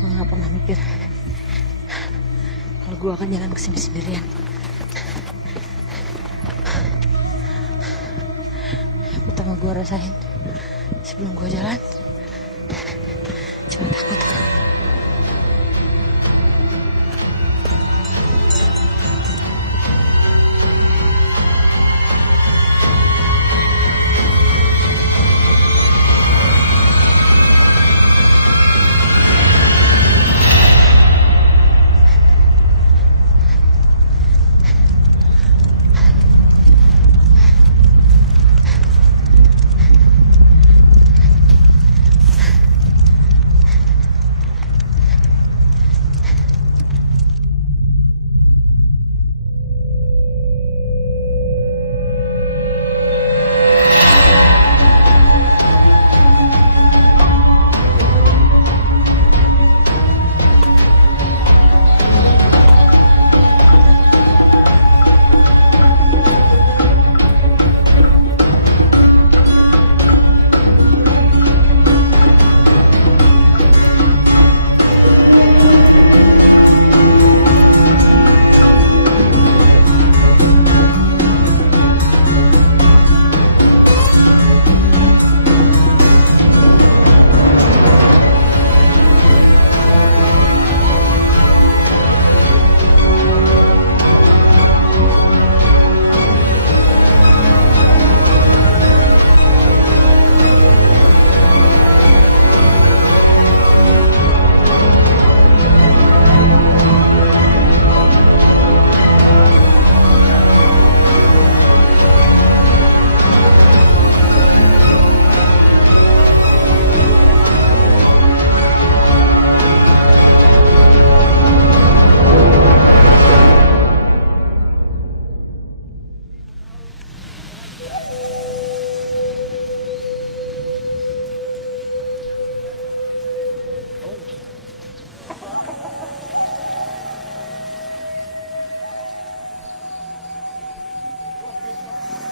Gue gak pernah mikir kalau gue akan jalan kesini sendirian. Yang pertama gue rasain sebelum gue jalan cuma takut.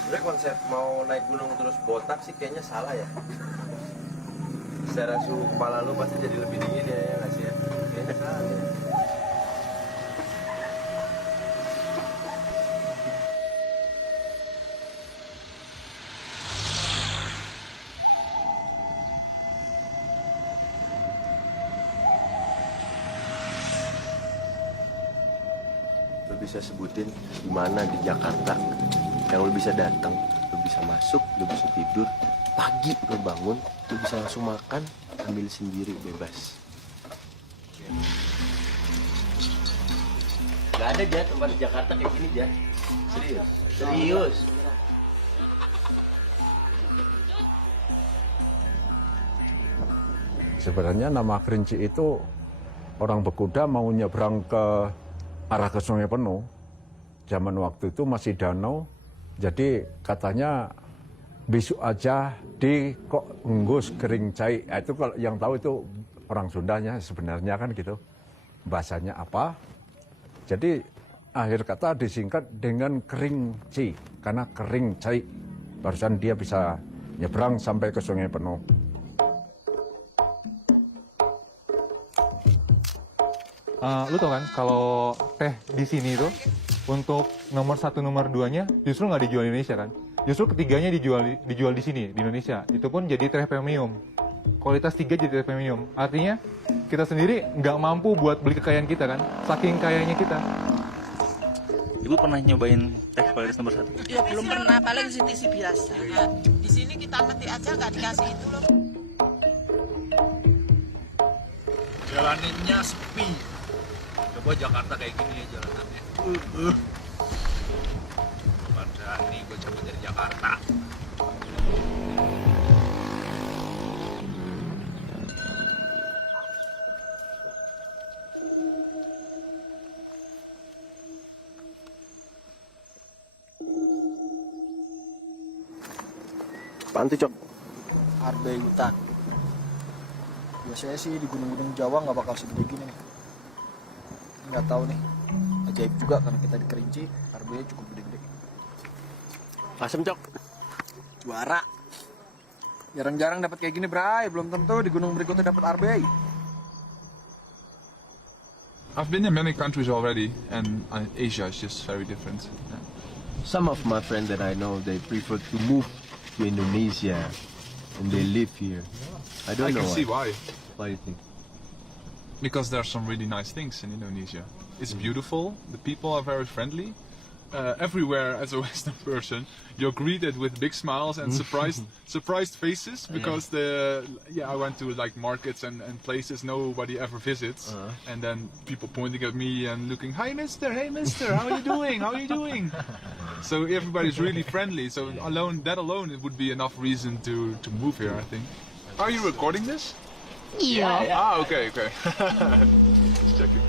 Sebenarnya konsep mau naik gunung terus botak sih kayaknya salah ya. Secara suhu kepala lu pasti jadi lebih dingin ya nggak sih ya? Kayaknya salah ya. Lu bisa sebutin di mana di Jakarta yang lu bisa datang, lu bisa masuk, lu bisa tidur, pagi lu bangun, lu bisa langsung makan, ambil sendiri bebas. Gak ada Jat, tempat di Jakarta kayak gini Jat. Serius, serius. Sebenarnya nama Kerinci itu orang Bekuda mau nyebrang ke arah ke Sungai Penuh. Zaman waktu itu masih danau. Jadi katanya besok aja di kok nggus kering cai. Itu kalau yang tahu itu orang Sundanya sebenarnya kan gitu. Bahasanya apa? Jadi akhir kata disingkat dengan Kerinci karena kering cai. Barusan dia bisa nyebrang sampai ke Sungai Penuh. Lu tau kan kalau teh di sini tuh untuk nomor 1 nomor 2-nya justru nggak dijual di Indonesia kan, justru ketiganya dijual di sini di Indonesia. Itu pun jadi teh premium, kualitas 3 jadi teh premium. Artinya kita sendiri nggak mampu buat beli kekayaan kita kan, saking kayanya kita. Ibu pernah nyobain teh kualitas nomor 1? Ya belum pernah, paling isi biasa. Nah, di sini kita petik aja nggak dikasih itu loh. Jalaninnya sepi. Coba Jakarta kayak gini ya jalanannya. Berani gue cabut dari Jakarta. Apaan tuh, Cok? Harbai hutan. Biasanya sih di gunung-gunung Jawa nggak bakal segede gini nih. Nggak tahu nih, ajaib juga karena kita di Kerinci, RB cukup gede-gede. Asem, Cok. Juara. Jarang-jarang dapat kayak gini, Bray. Belum tentu di gunung berikutnya dapat RB. I've been in many countries already, and Asia is just very different. Yeah. Some of my friends that I know, they prefer to move to Indonesia and they live here. I don't know can see why. Why do you think? Because there are some really nice things in Indonesia. It's beautiful. The people are very friendly. Everywhere, as a Western person, you're greeted with big smiles and surprised faces because I went to like markets and places nobody ever visits, and then people pointing at me and looking, hey mister, how are you doing? How are you doing? So everybody's really friendly. So that alone, it would be enough reason to move here, I think. Are you recording this? Iya. Ah, okay. Just checking.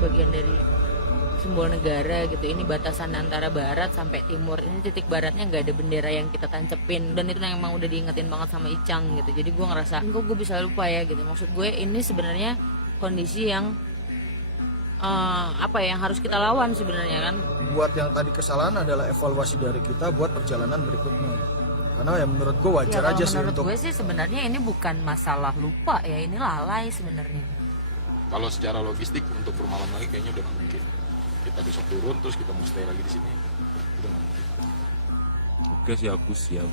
Bagian dari simbol negara gitu. Ini batasan antara barat sampai timur. Ini titik baratnya nggak ada bendera yang kita tancepin, dan itu yang emang udah diingetin banget sama Icang gitu. Jadi gue ngerasa kok gue bisa lupa ya gitu. Maksud gue ini sebenarnya kondisi yang yang harus kita lawan sebenarnya kan. Buat yang tadi kesalahan adalah evaluasi dari kita buat perjalanan berikutnya. Karena ya menurut gue wajar aja sih untuk. Menurut gue sih sebenarnya ini bukan masalah lupa ya, ini lalai sebenarnya. Kalau secara logistik untuk bermalam lagi kayaknya udah nggak mungkin. Kita besok turun terus kita mau stay lagi di sini, udah nggak mungkin. Oke sih, aku siap.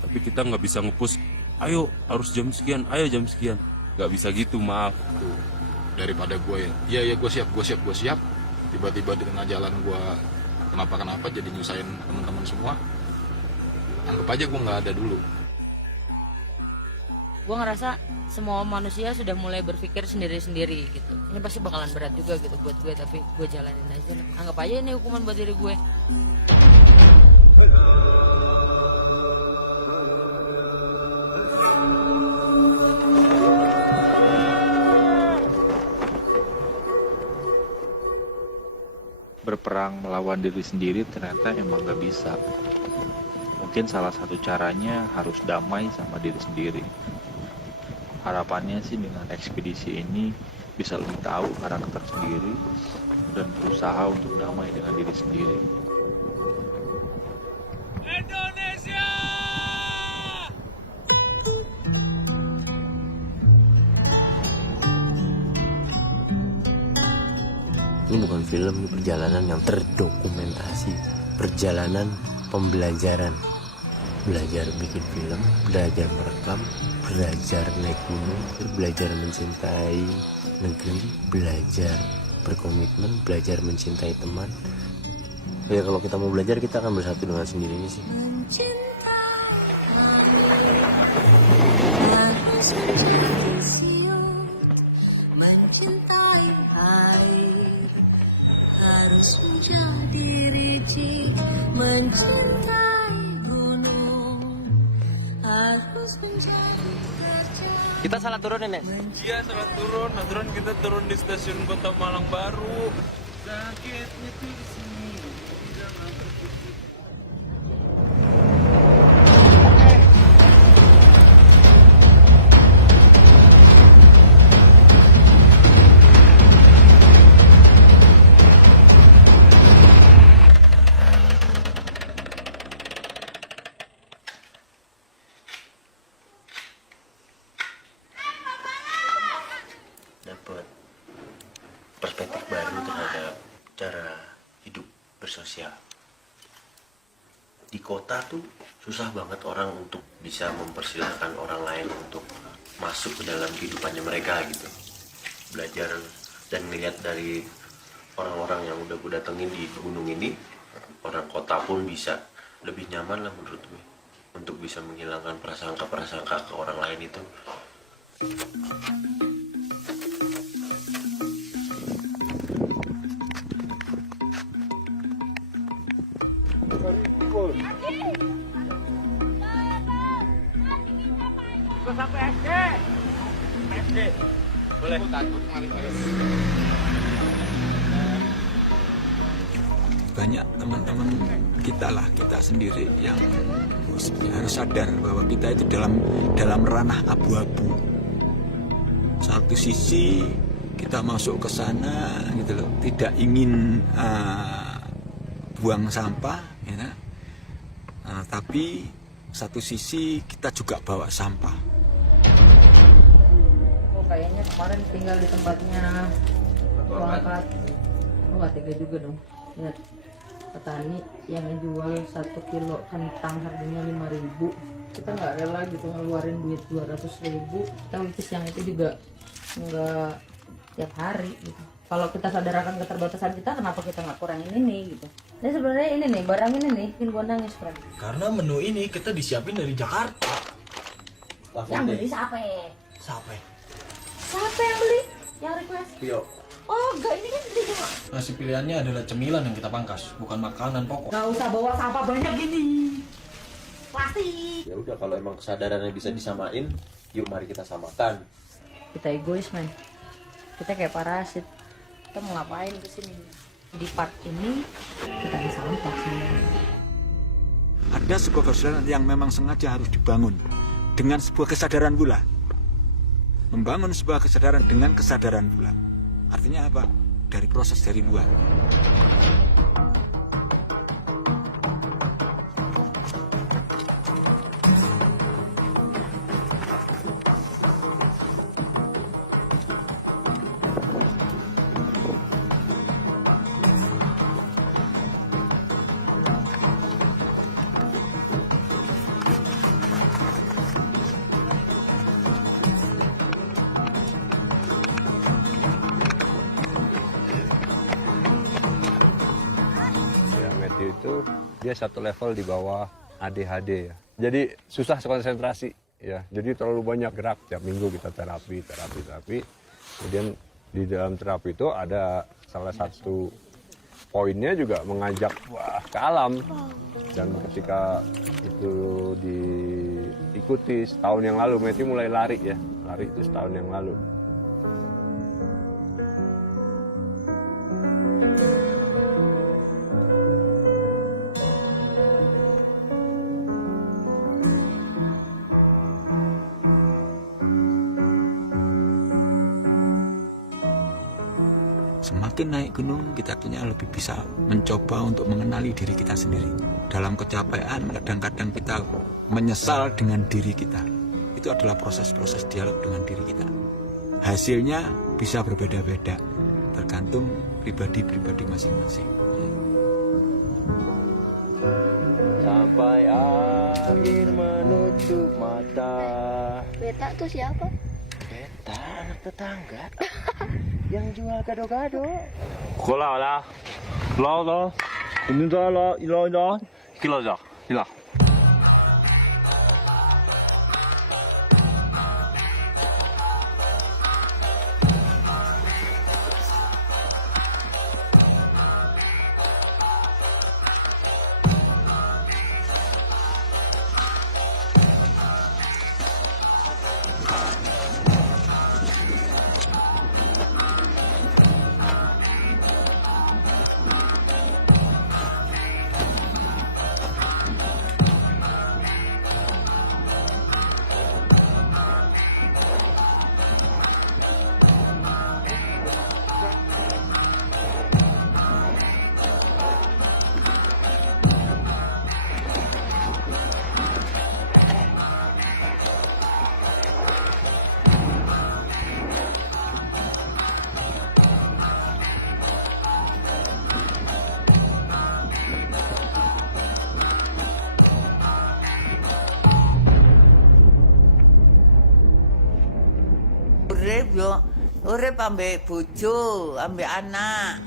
Tapi kita nggak bisa ngepush. Ayo harus jam sekian, ayo jam sekian. Nggak bisa gitu, maaf. Tuh, daripada gue ya gue siap. Tiba-tiba di tengah jalan gue kenapa jadi nyusahin teman-teman semua. Anggap aja gue nggak ada dulu. Gue ngerasa semua manusia sudah mulai berpikir sendiri-sendiri gitu. Ini pasti bakalan berat juga gitu buat gue, tapi gue jalanin aja. Anggap aja ini hukuman buat diri gue. Berperang melawan diri sendiri ternyata emang gak bisa. Mungkin salah satu caranya harus damai sama diri sendiri. Harapannya sih dengan ekspedisi ini bisa lebih tahu karakter sendiri dan berusaha untuk damai dengan diri sendiri. Indonesia! Ini bukan film, ini perjalanan yang terdokumentasi. Perjalanan pembelajaran. Belajar bikin film, belajar merekam, belajar naik gunung, belajar mencintai negeri, belajar berkomitmen, belajar mencintai teman, Ya kalau kita mau belajar kita akan bersatu dengan sendirinya sih. Mencintai hari harus menjadi rinci, mencintai gunung harus menjadi terjadi. Kita salah turun Nek. Iya salah turun, kita turun di stasiun Kota Malang Baru. Dapat perspektif baru terhadap cara hidup bersosial. Di kota tuh susah banget orang untuk bisa mempersilahkan orang lain untuk masuk ke dalam kehidupannya mereka gitu. Belajar dan melihat dari orang-orang yang udah gue datengin di gunung ini, orang kota pun bisa lebih nyaman lah menurut gue untuk bisa menghilangkan prasangka-prasangka ke orang lain itu. Banyak teman-teman kita sendiri yang harus sadar bahwa kita itu dalam ranah abu-abu. Satu sisi kita masuk ke sana gitu loh, tidak ingin buang sampah, ya. Tapi satu sisi kita juga bawa sampah. Oh kayaknya kemarin tinggal di tempatnya Wangkat. Oh nggak tega juga dong. Lihat petani yang jual 1 kilo kentang harganya 5.000. Kita nggak rela gitu ngeluarin duit 200.000. Tapi yang itu juga nggak tiap hari gitu. Kalau kita sadar akan keterbatasan kita, kenapa kita nggak kurangin ini gitu? Jadi sebenarnya ini nih, barang ini nih, bikin gua nangis, Fred. Karena menu ini kita disiapin dari Jakarta. Yang beli siapa? Siapa? Siapa yang beli? Yang request? Yo. Oh, enggak, ini kan beli cuma. Nasi pilihannya adalah cemilan yang kita pangkas, bukan makanan pokok. Nggak usah bawa sampah banyak gini. Plastik. Ya udah kalau emang kesadarannya bisa disamain, yuk mari kita samakan. Kita egois, men. Kita kayak parasit. Kita mau ngapain ke sini? Di part ini kita di sampah sebenarnya. Ada sebuah kesadaran yang memang sengaja harus dibangun dengan sebuah kesadaran pula. Membangun sebuah kesadaran dengan kesadaran pula. Artinya apa? Dari proses dari luar. Itu dia satu level di bawah ADHD ya. Jadi susah konsentrasi ya. Jadi terlalu banyak gerak. Tiap minggu kita terapi. Kemudian di dalam terapi itu ada salah satu poinnya juga mengajak ke alam. Dan ketika itu diikuti setahun yang lalu, Meti mulai lari ya. Lari itu setahun yang lalu. Semakin naik gunung, kita artinya lebih bisa mencoba untuk mengenali diri kita sendiri. Dalam kecapaian, kadang-kadang kita menyesal dengan diri kita. Itu adalah proses-proses dialog dengan diri kita. Hasilnya bisa berbeda-beda, tergantung pribadi-pribadi masing-masing. Sampai akhir menutup mata. Beta tuh siapa? Beta anak tetangga. Yang jual gado-gado. 过来了，老了。你这了，一了着，给了着，给了。 Urip yo, urip ambek bojo, ambek anak.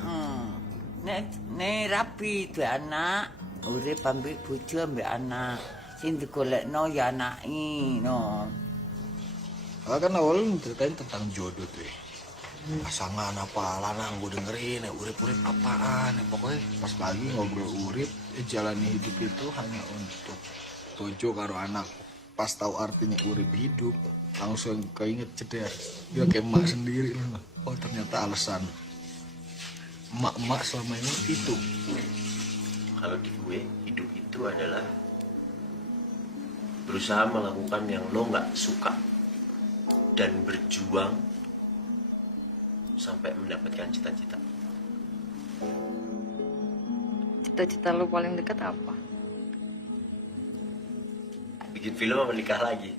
Nek rapi duwe anak, urip ambek bojo ambek anak. Sing digolekno ya anake, no. Kan awalnya ceritain tentang jodoh tuh. Pasangan apa lanang gue dengerin, urip-urip apaan. Pokoknya pas lagi ngobrol urip, jalani hidup itu hanya untuk bojo karo anak. Pas tahu artinya urip hidup, langsung keinget ceder. Dia kayak emak sendiri. Oh ternyata alasan emak-emak selama ini itu. Kalau di gue, hidup itu adalah berusaha melakukan yang lo nggak suka dan berjuang sampai mendapatkan cita-cita. Cita-cita lo paling dekat apa? Bikin film apa nikah lagi?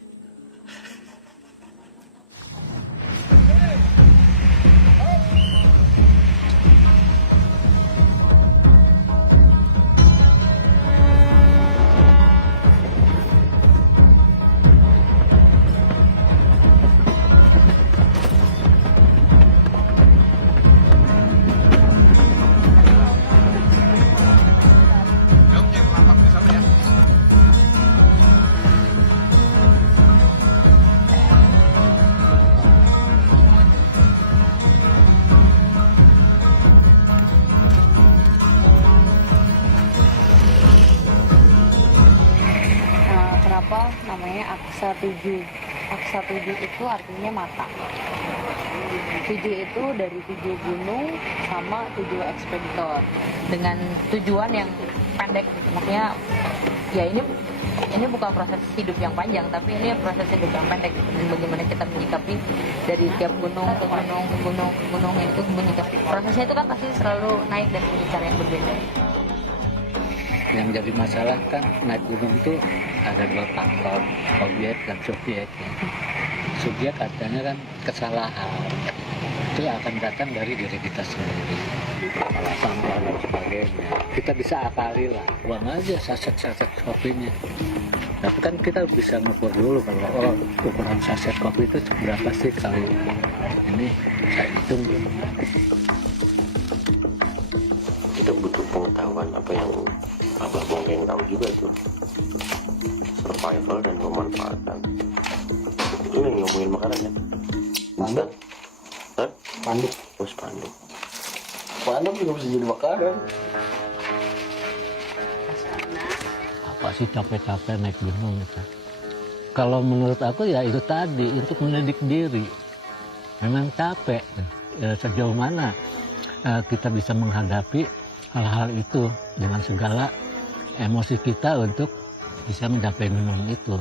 Kenapa namanya Aksa 7? Aksa 7 itu artinya mata. 7 itu dari 7 gunung sama 7 ekspeditor dengan tujuan yang pendek. Maksudnya ya ini bukan proses hidup yang panjang, tapi ini proses hidup yang pendek. Dan bagaimana kita menyikapi dari tiap gunung ke gunung ke gunung ke gunung itu menyikapi prosesnya itu kan pasti selalu naik dan punya cara yang berbeda. Yang jadi masalah kan naik gunung itu ada dua faktor, objek dan subjek. Subjek katanya kan kesalahan, itu akan datang dari diri kita sendiri. Salah sampah dan sebagainya. Kita bisa akali lah, buang aja saset-saset kopinya. Tapi kan kita bisa ngukur dulu kalau ukuran saset kopi itu berapa sih kali ini saya hitung. Kita butuh pengetahuan apa yang Abah Bonggeng tahu juga tuh, survival dan pemanfaatan. Itu yang ngomongin makanan ya? Panduk? Hah? Panduk? Oh, panduk. Panduk juga bisa jadi makanan. Apa sih capek-capek naik gunung itu? Kalau menurut aku ya itu tadi, untuk mendidik diri. Memang capek. Sejauh mana kita bisa menghadapi hal-hal itu dengan segala emosi kita untuk bisa mencapai gunung itu.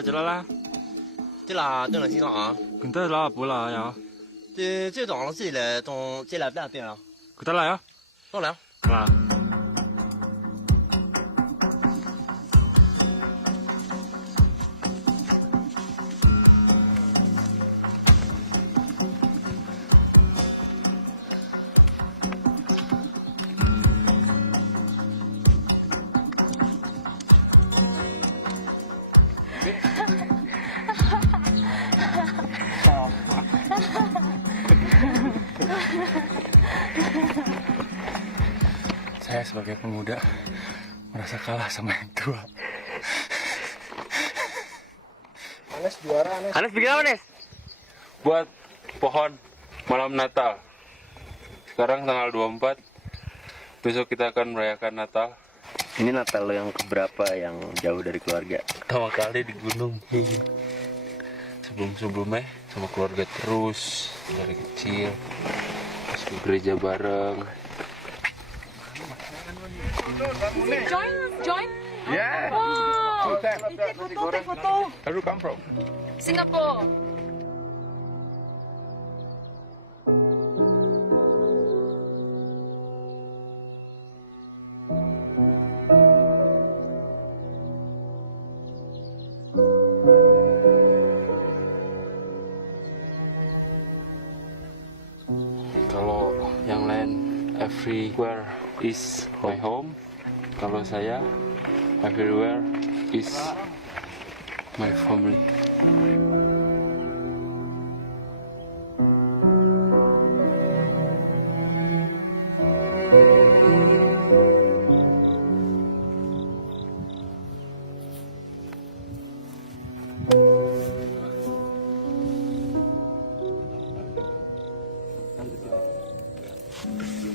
我知道啦。对啦，对了，知道啊。跟得啦，不啦呀？这种了，这来不了对了。跟得来呀？到来。啦。Saya sebagai pemuda merasa kalah sama yang tua. Anes juara, Anes. Anes bikin apa, Nes? Buat pohon malam Natal. Sekarang tanggal 24. Besok kita akan merayakan Natal. Ini Natal lo yang keberapa yang jauh dari keluarga? Pertama kali di gunung. Sebelum-sebelumnya sama keluarga terus dari kecil. Terus ke gereja bareng. Join? Yeah. Oh, Take foto. Where do you come from? Singapore. Kalau yang lain everywhere is my home. Kalau saya everywhere is my family.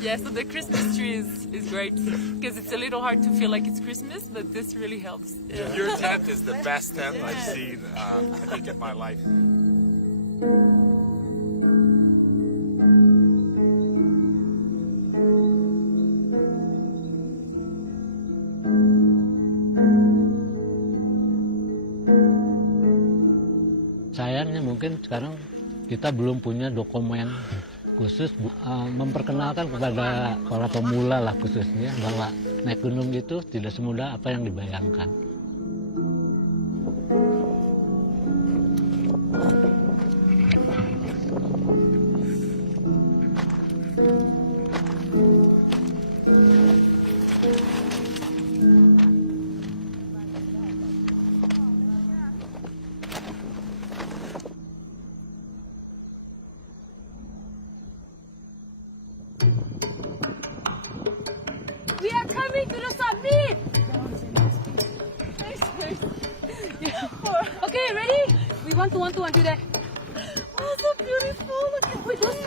Yeah, so the Christmas tree is great because it's a little hard to feel like it's Christmas, but this really helps. Yeah. Your tent is the best tent I've seen, I think, in my life. Sayangnya mungkin sekarang kita belum punya dokumen khusus memperkenalkan kepada para pemula lah khususnya bahwa naik gunung itu tidak semudah apa yang dibayangkan. We are coming to the summit. Yeah. Okay, ready? We want to until there. Oh, so beautiful! Look at those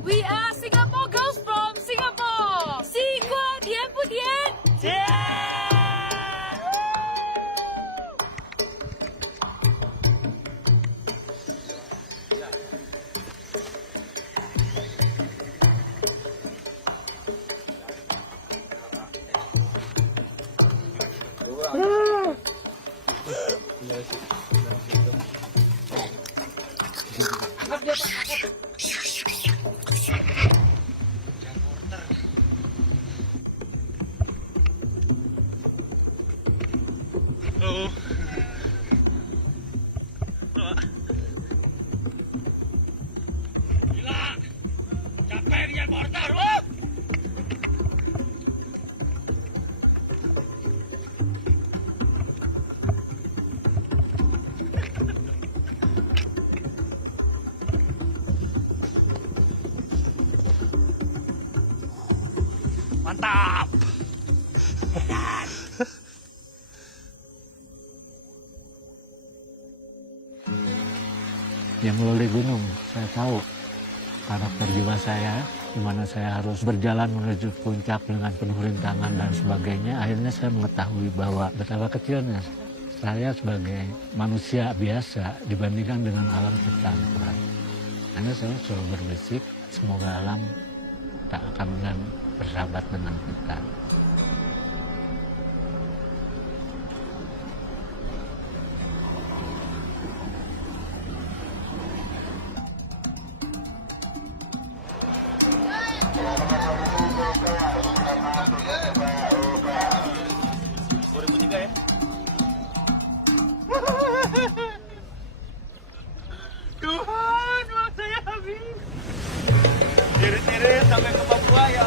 We are Singapore girls from Singapore. 西瓜甜不甜？甜。Mantap. Yang melalui gunung, saya tahu karakter jiwa saya, di mana saya harus berjalan menuju puncak dengan penuh rintangan dan sebagainya. Akhirnya saya mengetahui bahwa betapa kecilnya saya sebagai manusia biasa dibandingkan dengan alam ciptaan Tuhan. Hanya saya selalu berbisik, semoga alam tak akan bersahabat dengan kita. Tuhan, waktu saya habis. Tirit-tirit sampai ke Papua ya.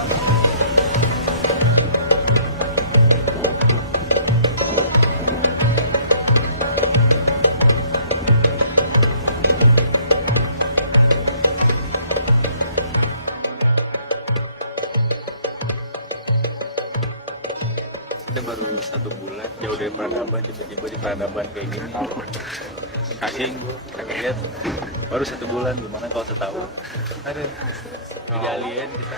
peradaban tiba-tiba di peradaban kayak gini. Kaget gue, kaget. Baru 1 bulan, gimana kalau setahun? Aduh, jadi alien kita.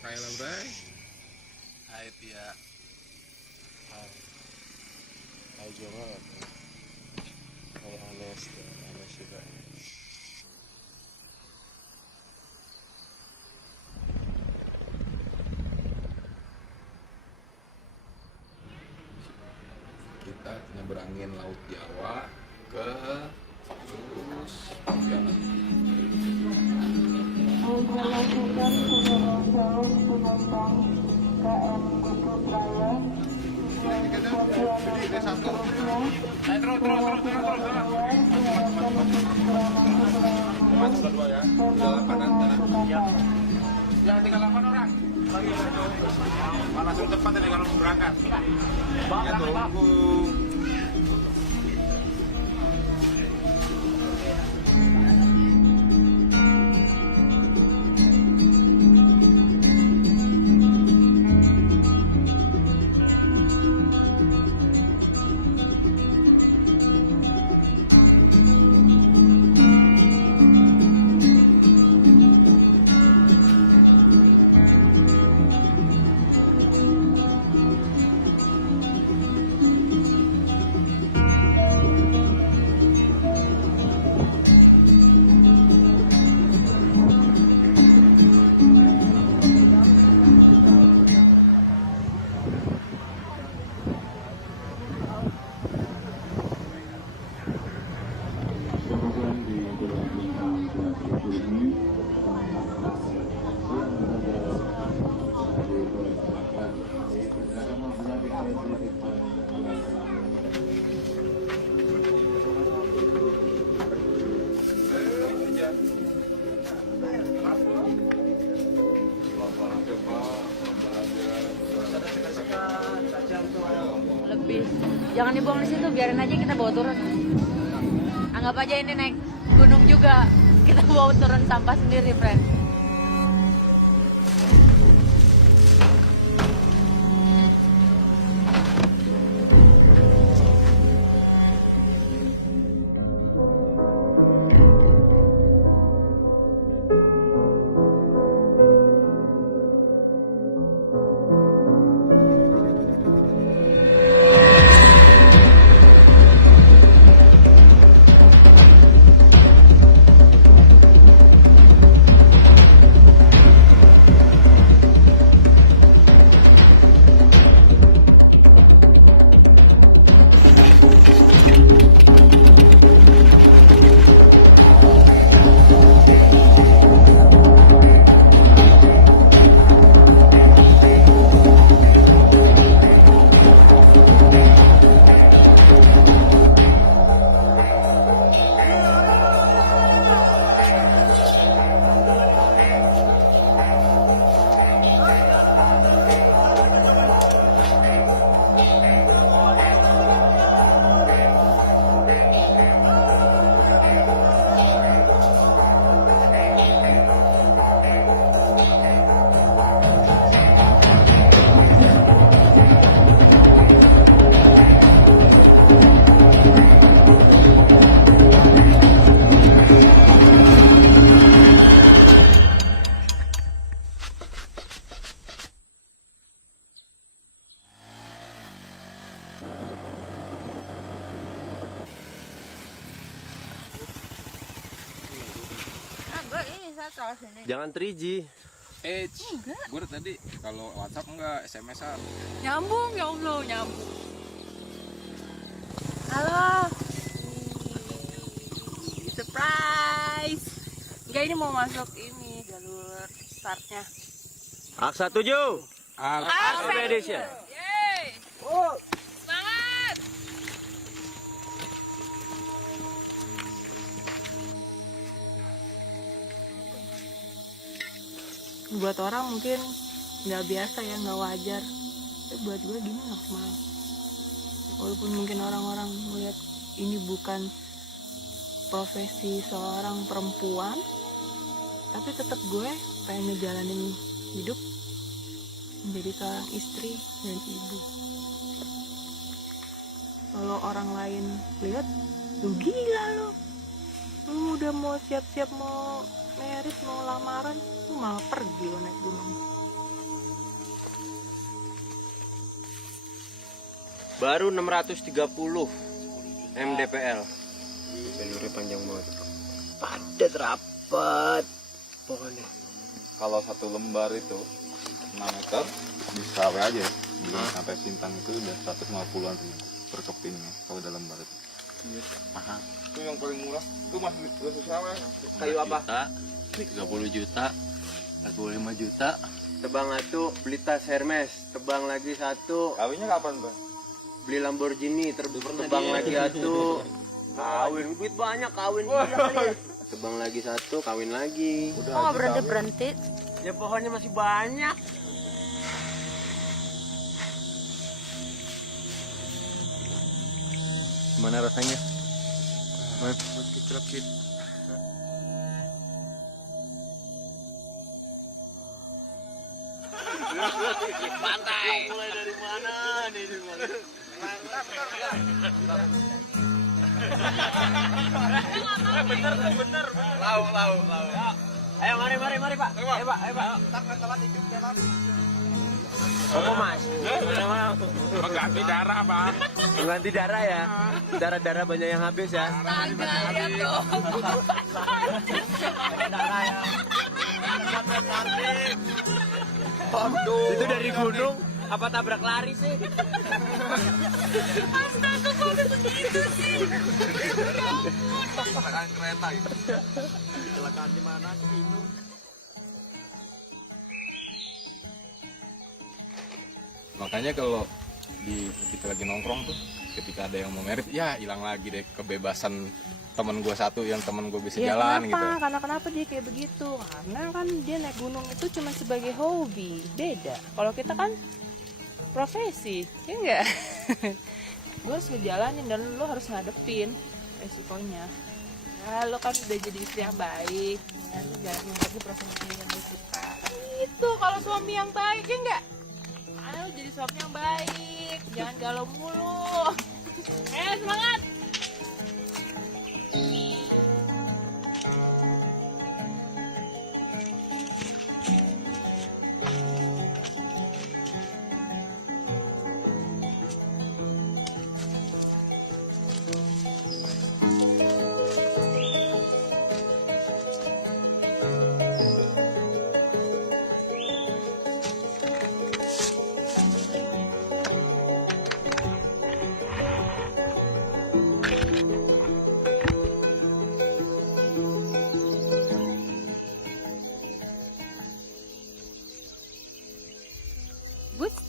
Kayak Bray. Hai Tia. Hai Jorot. Hai Anes juga. Kita nyeberangin Laut Jawa ke terus Pontianak. Yang 38 orang. Langsung cepat ini kalau berangkat. Ya tunggu. Lebih jangan dibuang di situ, biarin aja kita bawa turun. Anggap aja ini naik gunung juga, kita bawa turun sampah sendiri, friend. Jangan 3G. Gue tadi kalau WhatsApp enggak, SMS-an. Nyambung, ya Allah, nyambung. Halo. Surprise. Enggak, ini mau masuk ini jalur startnya. Aksa 7. Aksa Expedition. Yeay. Semangat. Buat orang mungkin nggak biasa ya, nggak wajar. Tapi buat gue gini normal. Walaupun mungkin orang-orang melihat ini bukan profesi seorang perempuan, tapi tetap gue pengen ngejalanin hidup menjadi seorang istri dan ibu. Kalau orang lain lihat, lu gila lu udah mau siap-siap mau merit, mau lamaran, lu malah pergi lo naik gunung. Baru 630 MDPL. Jalurnya panjang banget. Padat rapat pokoknya. Kalau 1 lembar itu 6 meter bisa W aja ya. Sampai Sintang itu udah 150-an per kepingnya kalau udah lembar itu. Mahal. Itu yang paling murah. Itu masih susah ya. Kayu apa? 30 juta, 45 juta. Tebang satu, beli tas Hermes. Tebang lagi satu. Kawinnya kapan, Bang? Beli Lamborghini. Tebang lagi satu. Kawin, duit banyak kawin gila kali ya. Tebang lagi satu, kawin lagi. Kok nggak berhenti? Ya pohonnya masih banyak. Gimana rasanya? Lekit. Pantai. Mulai dari mana nih? Bener. Lau. Ayo mari Pak. Ayo Pak. Apa Mas? Mengganti darah, Pak. Mengganti darah ya? Darah banyak yang habis ya? Astaga, lihat dong. Darah ya. Aduh. Itu dari gunung apa tabrak lari sih? Astaga, kok bisa begitu sih? Kecelakaan kereta itu. Kecelakaan di mana sih itu? Makanya kalau kita lagi nongkrong tuh, ketika ada yang mau merit, ya hilang lagi deh kebebasan temen gue satu yang temen gue bisa Ya jalan kenapa? gitu. Karena kenapa dia kayak begitu? Karena kan dia naik gunung itu cuma sebagai hobi, beda. Kalau kita kan profesi, ya enggak? Gue harus ngejalanin dan lo harus ngadepin resikonya. Ya lo kan udah jadi istri yang baik, ya lo jalanin lagi profesi yang lo suka. Itu kalau suami yang baik, ya enggak? Ayo jadi suami yang baik, jangan galau mulu. Semangat!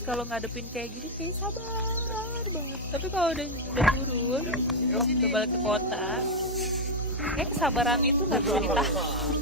Kalau ngadepin kayak gini kayak sabar banget, tapi kalau udah turun udah balik ke kota kayak kesabaran itu nggak bisa ditahan.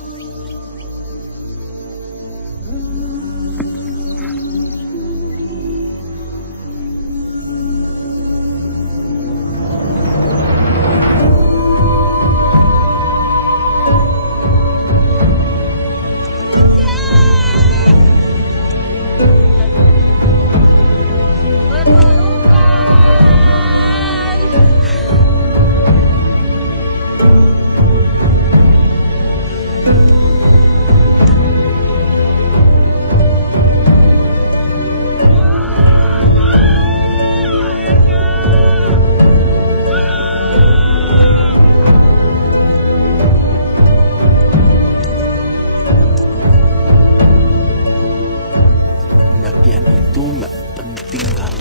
Pendakian itu nggak penting kalau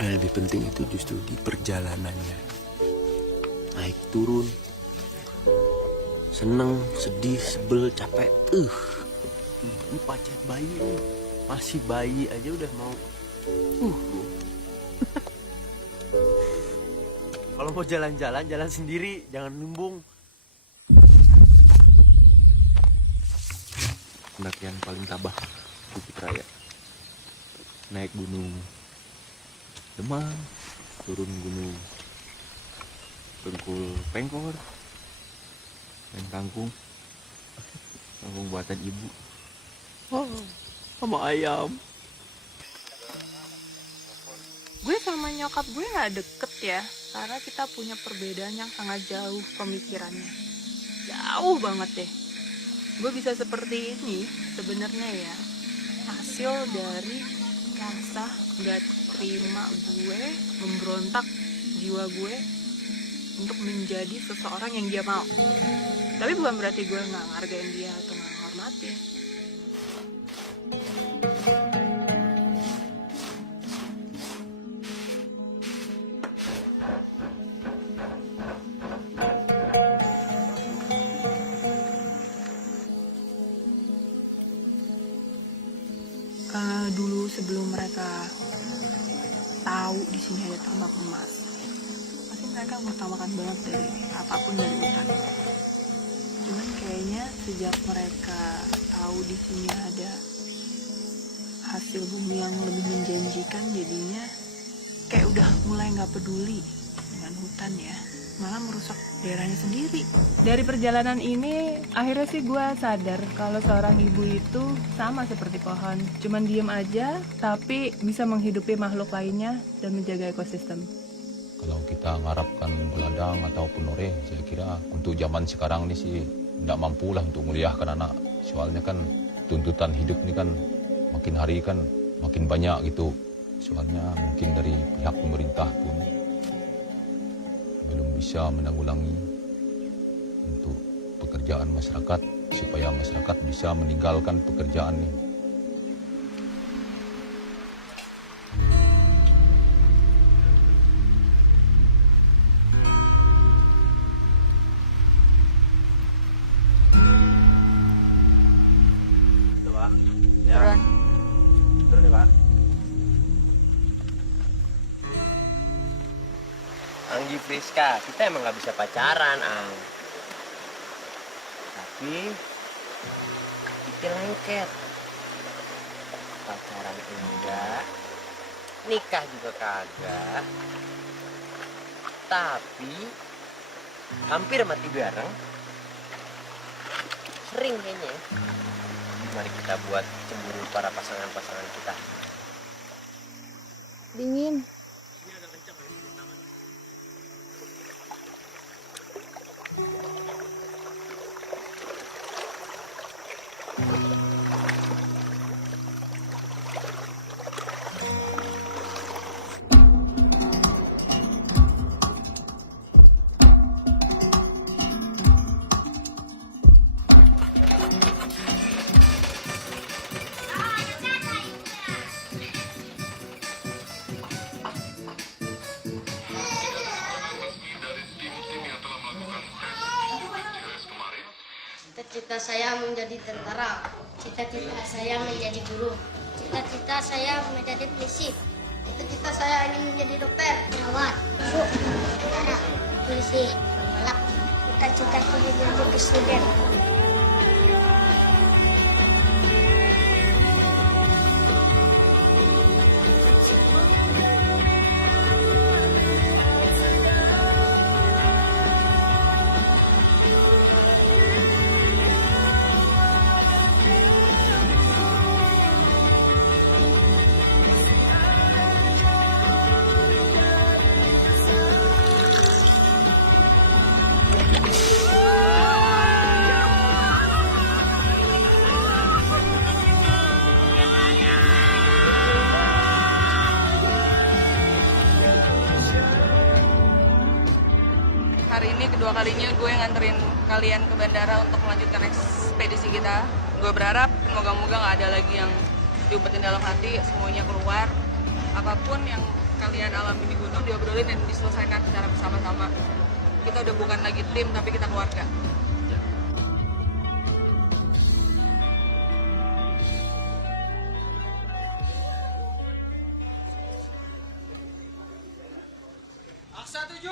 yang lebih penting itu justru di perjalanannya, naik turun, seneng, sedih, sebel, capek, ini pacet bayi, masih bayi aja udah mau, kalau mau jalan-jalan, jalan sendiri, jangan nimbung. yang paling tabah Bukit Raya. Naik gunung Demang, turun gunung Dengkul Pengkor, main kangkung buatan ibu. Sama ayam. Gue sama nyokap gue nggak deket ya, karena kita punya perbedaan yang sangat jauh pemikirannya. Jauh banget deh. Gue bisa seperti ini sebenarnya ya, hasil dari rasa nggak terima gue, memberontak jiwa gue untuk menjadi seseorang yang dia mau. Tapi bukan berarti gue nggak ngargain dia atau nggak menghormatin. Dulu sebelum mereka tahu di sini ada tambak emas, pasti mereka mengutamakan banget dari apapun dari hutan. Cuman kayaknya sejak mereka tahu di sini ada hasil bumi yang lebih menjanjikan, jadinya kayak udah mulai nggak peduli dengan hutan ya, malah merusak daerahnya sendiri. Dari perjalanan ini akhirnya sih gue sadar kalau seorang ibu itu sama seperti pohon, cuman diem aja tapi bisa menghidupi makhluk lainnya dan menjaga ekosistem. Kalau kita mengharapkan beladang ataupun oreh, saya kira untuk zaman sekarang ini sih tidak mampulah untuk menguliahkan anak. Soalnya kan tuntutan hidup ini kan makin hari kan makin banyak gitu. Soalnya mungkin dari pihak pemerintah pun belum bisa menanggulangi untuk pekerjaan masyarakat supaya masyarakat bisa meninggalkan pekerjaan ini. Turun ya, Pak. Anggi Friska, kita emang gak bisa pacaran, Ang. Tapi kita lengket. Pacaran enggak, nikah juga kagak. Tapi hampir mati bareng. Sering kayaknya. Mari kita buat cemburu para pasangan-pasangan kita. Dingin. Cita-cita saya menjadi tentara, cita-cita saya menjadi guru, cita-cita saya menjadi polisi, cita-cita saya ingin menjadi dokter, perawat, tentara, polisi, pembalap, cita-cita saya jadi presiden. Hari ini kedua kalinya gue nganterin kalian ke bandara untuk melanjutkan ekspedisi kita. Gue berharap moga-moga gak ada lagi yang diumpetin dalam hati, semuanya keluar. Apapun yang kalian alami di gunung diobrolin dan diselesaikan secara bersama-sama. Kita udah bukan lagi tim, tapi kita keluarga. Aksa 7.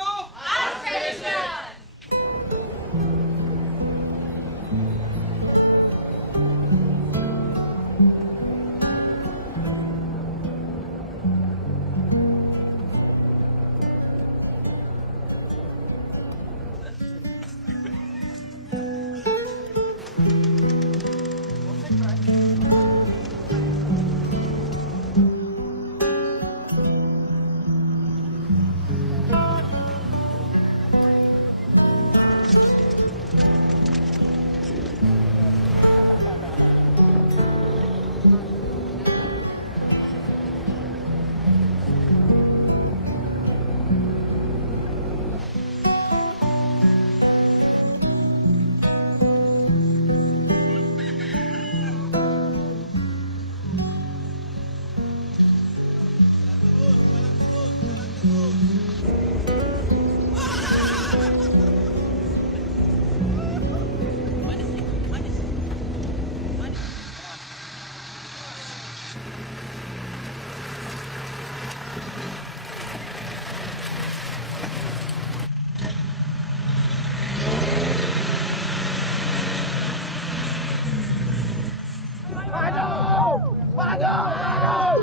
Mana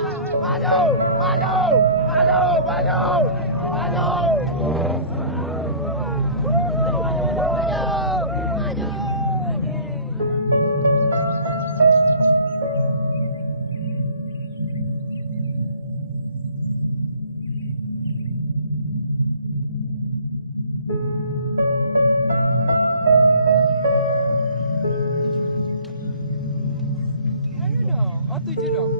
dong? Oh 7 dong.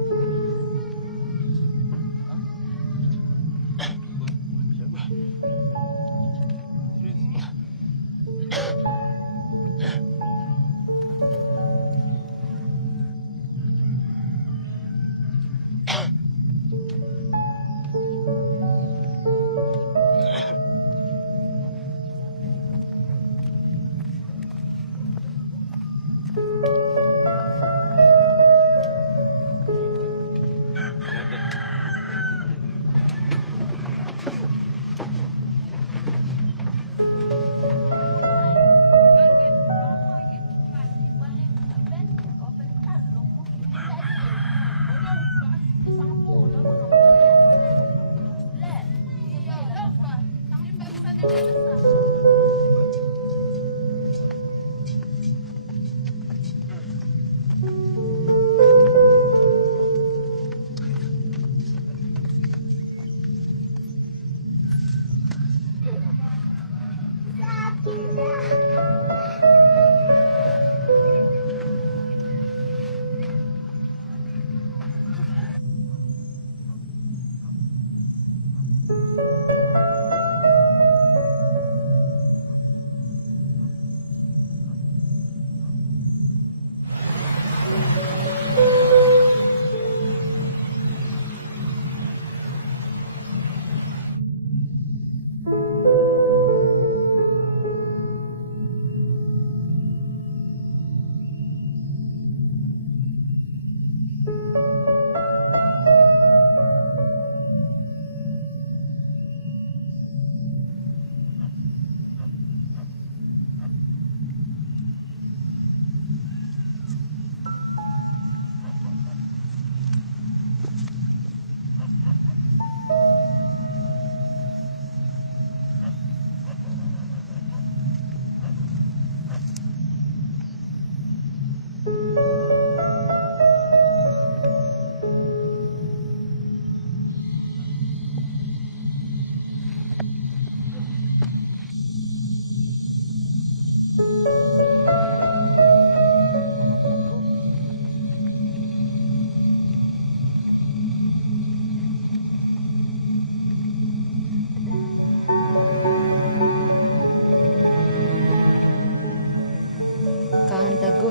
Teguh.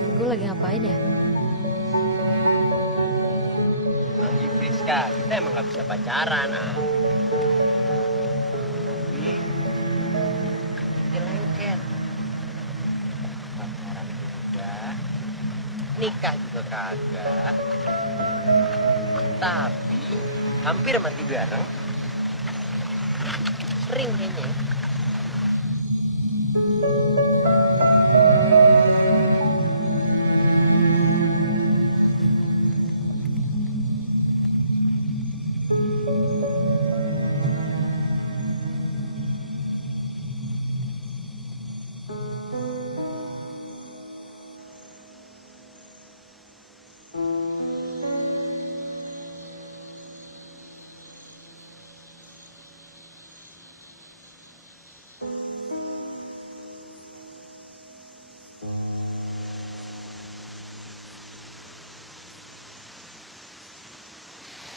Teguh lagi ngapain ya? Lagi Friska, kita emang gak bisa pacaran, Tapi kita lengket. Pacaran juga, nikah juga kagak. Tapi hampir mati bareng. Sering kayaknya.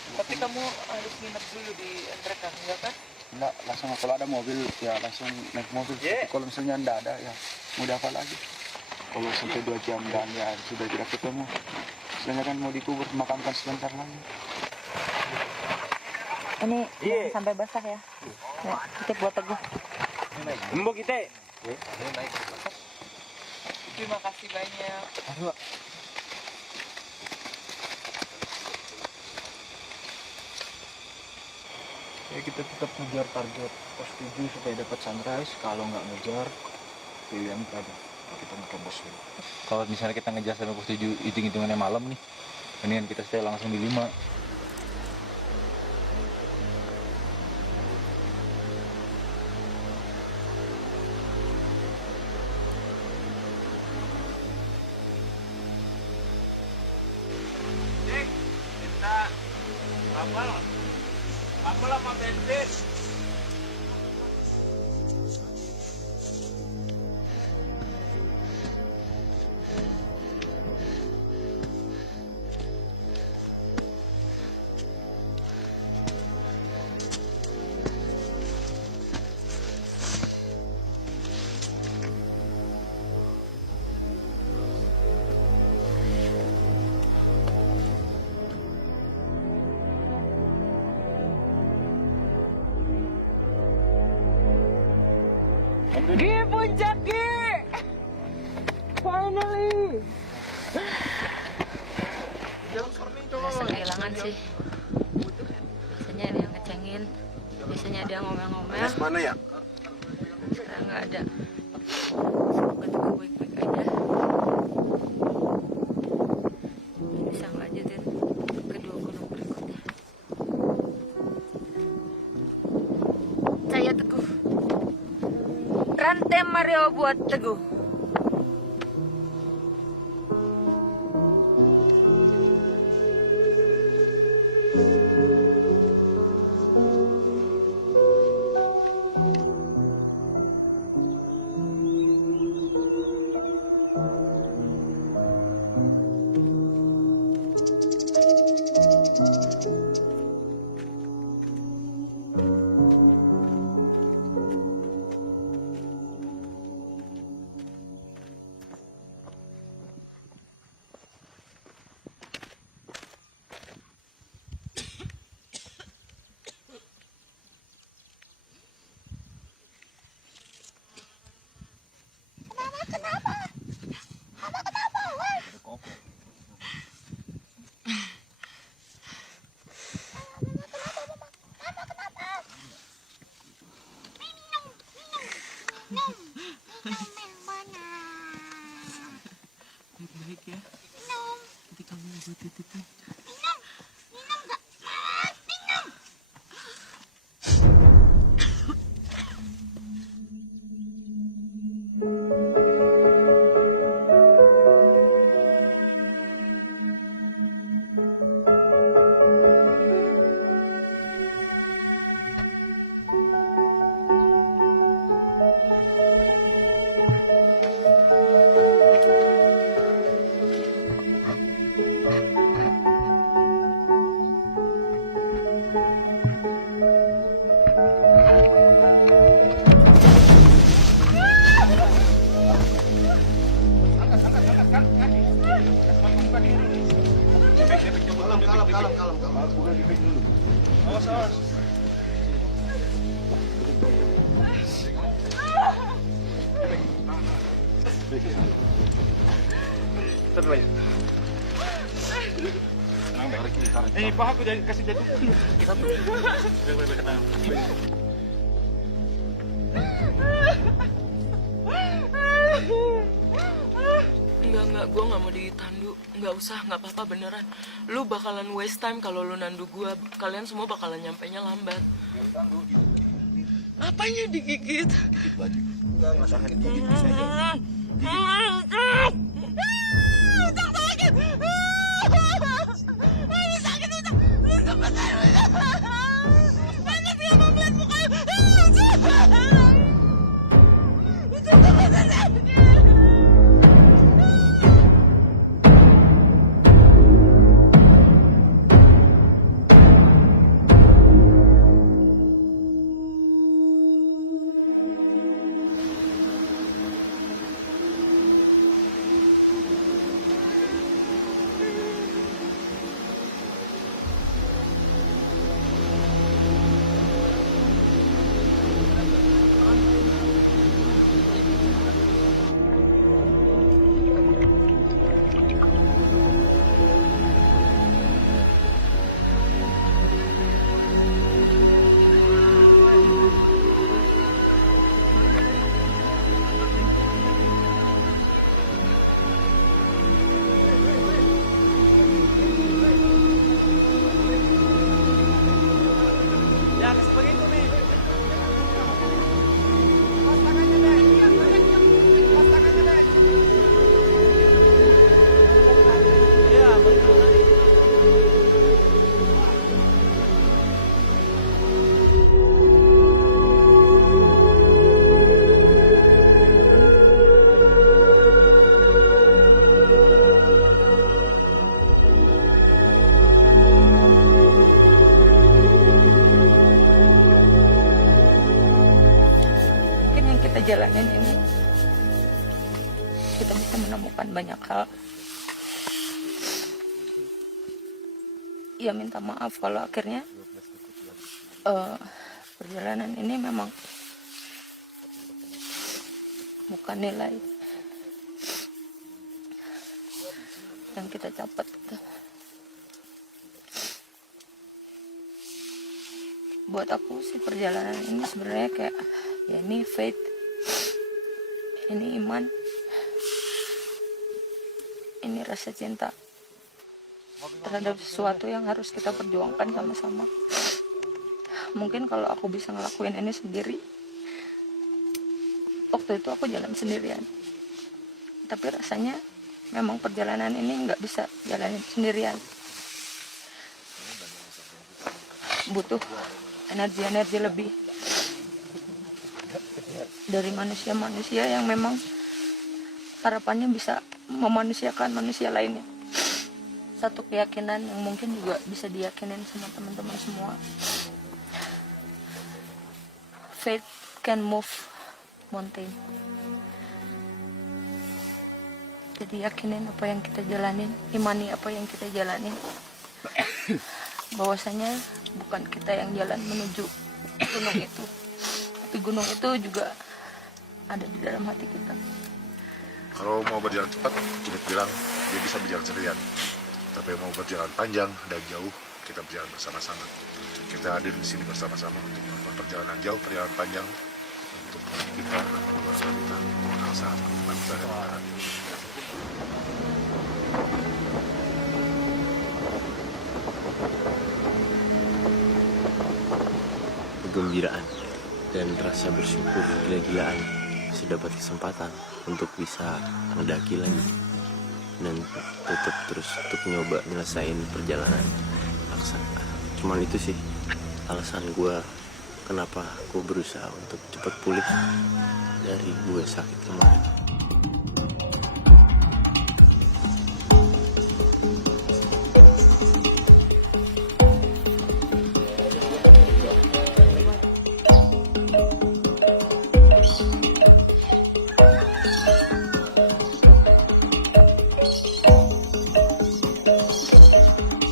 Tapi kamu harus nginep dulu di Entrekan, enggak kan? Enggak, langsung kalau ada mobil ya langsung naik mobil. Kalau misalnya enggak ada ya mau apa lagi? Kalau sampai 2 jam dan ya sudah tidak ketemu. Misalnya kan mau dikubur, makamkan sebentar lagi. Ini sampai basah ya. Ya, titip buat Teguh. Mbok kita. Terima kasih banyak. Ya kita tetap ngejar target pos 7 supaya dapat sunrise. Kalau nggak ngejar, pilihan kita ada. kita mau ke bos dulu. Kalau misalnya kita ngejar sampai pukul 7 hitung-hitungannya malam nih, mendingan kita stay langsung di 5. Cik, minta kapal sama bensin. Gi puncak Gi. Finally. Merasa kehilangan sih. Biasanya ada yang ngecengin, biasanya ada yang ngomel-ngomel. Mana ya? Sekarang nggak ada. Semoga Teguh baik-baik aja. Bisa ngelanjutin kedua gunung berikutnya. Saya Teguh. Rantai Mario buat Teguh. Baik-baik ya. Nanti kamu buat titipin. Ini paha aku jadi kasih jatuh. Kita tuh. Baik-baik tenang. Enggak, gue nggak mau ditandu. Nggak usah, nggak apa-apa beneran. Lu bakalan waste time kalau lu nandu gue. Kalian semua bakalan nyampainya lambat. Apanya digigit? Enggak usah digigit saja. jalanin ini kita bisa menemukan banyak hal. Ya minta maaf kalau akhirnya perjalanan ini memang bukan nilai yang kita capai. Buat aku sih perjalanan ini sebenarnya kayak ya ini faith, ini iman, ini rasa cinta terhadap sesuatu yang harus kita perjuangkan sama-sama. Mungkin kalau aku bisa ngelakuin ini sendiri, waktu itu aku jalan sendirian. Tapi rasanya memang perjalanan ini nggak bisa jalanin sendirian. Butuh energi-energi lebih dari manusia-manusia yang memang harapannya bisa memanusiakan manusia lainnya. Satu keyakinan yang mungkin juga bisa diyakinin sama teman-teman semua. Faith can move mountain. Jadi yakinin apa yang kita jalanin, imani apa yang kita jalanin. Bahwasanya bukan kita yang jalan menuju gunung itu, tapi gunung itu juga ada di dalam hati kita. Kalau mau berjalan cepat, kita bilang dia bisa berjalan sendirian. Tapi mau berjalan panjang dan jauh, kita berjalan bersama-sama. Kita hadir di sini bersama-sama untuk melakukan perjalanan jauh, perjalanan panjang untuk kita bangsa dan negara. Kegembiraan dan rasa bersyukur gila-gilaan sudah dapat kesempatan untuk bisa mendaki lagi dan tetap terus untuk nyoba nyelesain perjalanan paksa. Cuman itu sih alasan gue kenapa gue berusaha untuk cepat pulih dari gue sakit kemarin.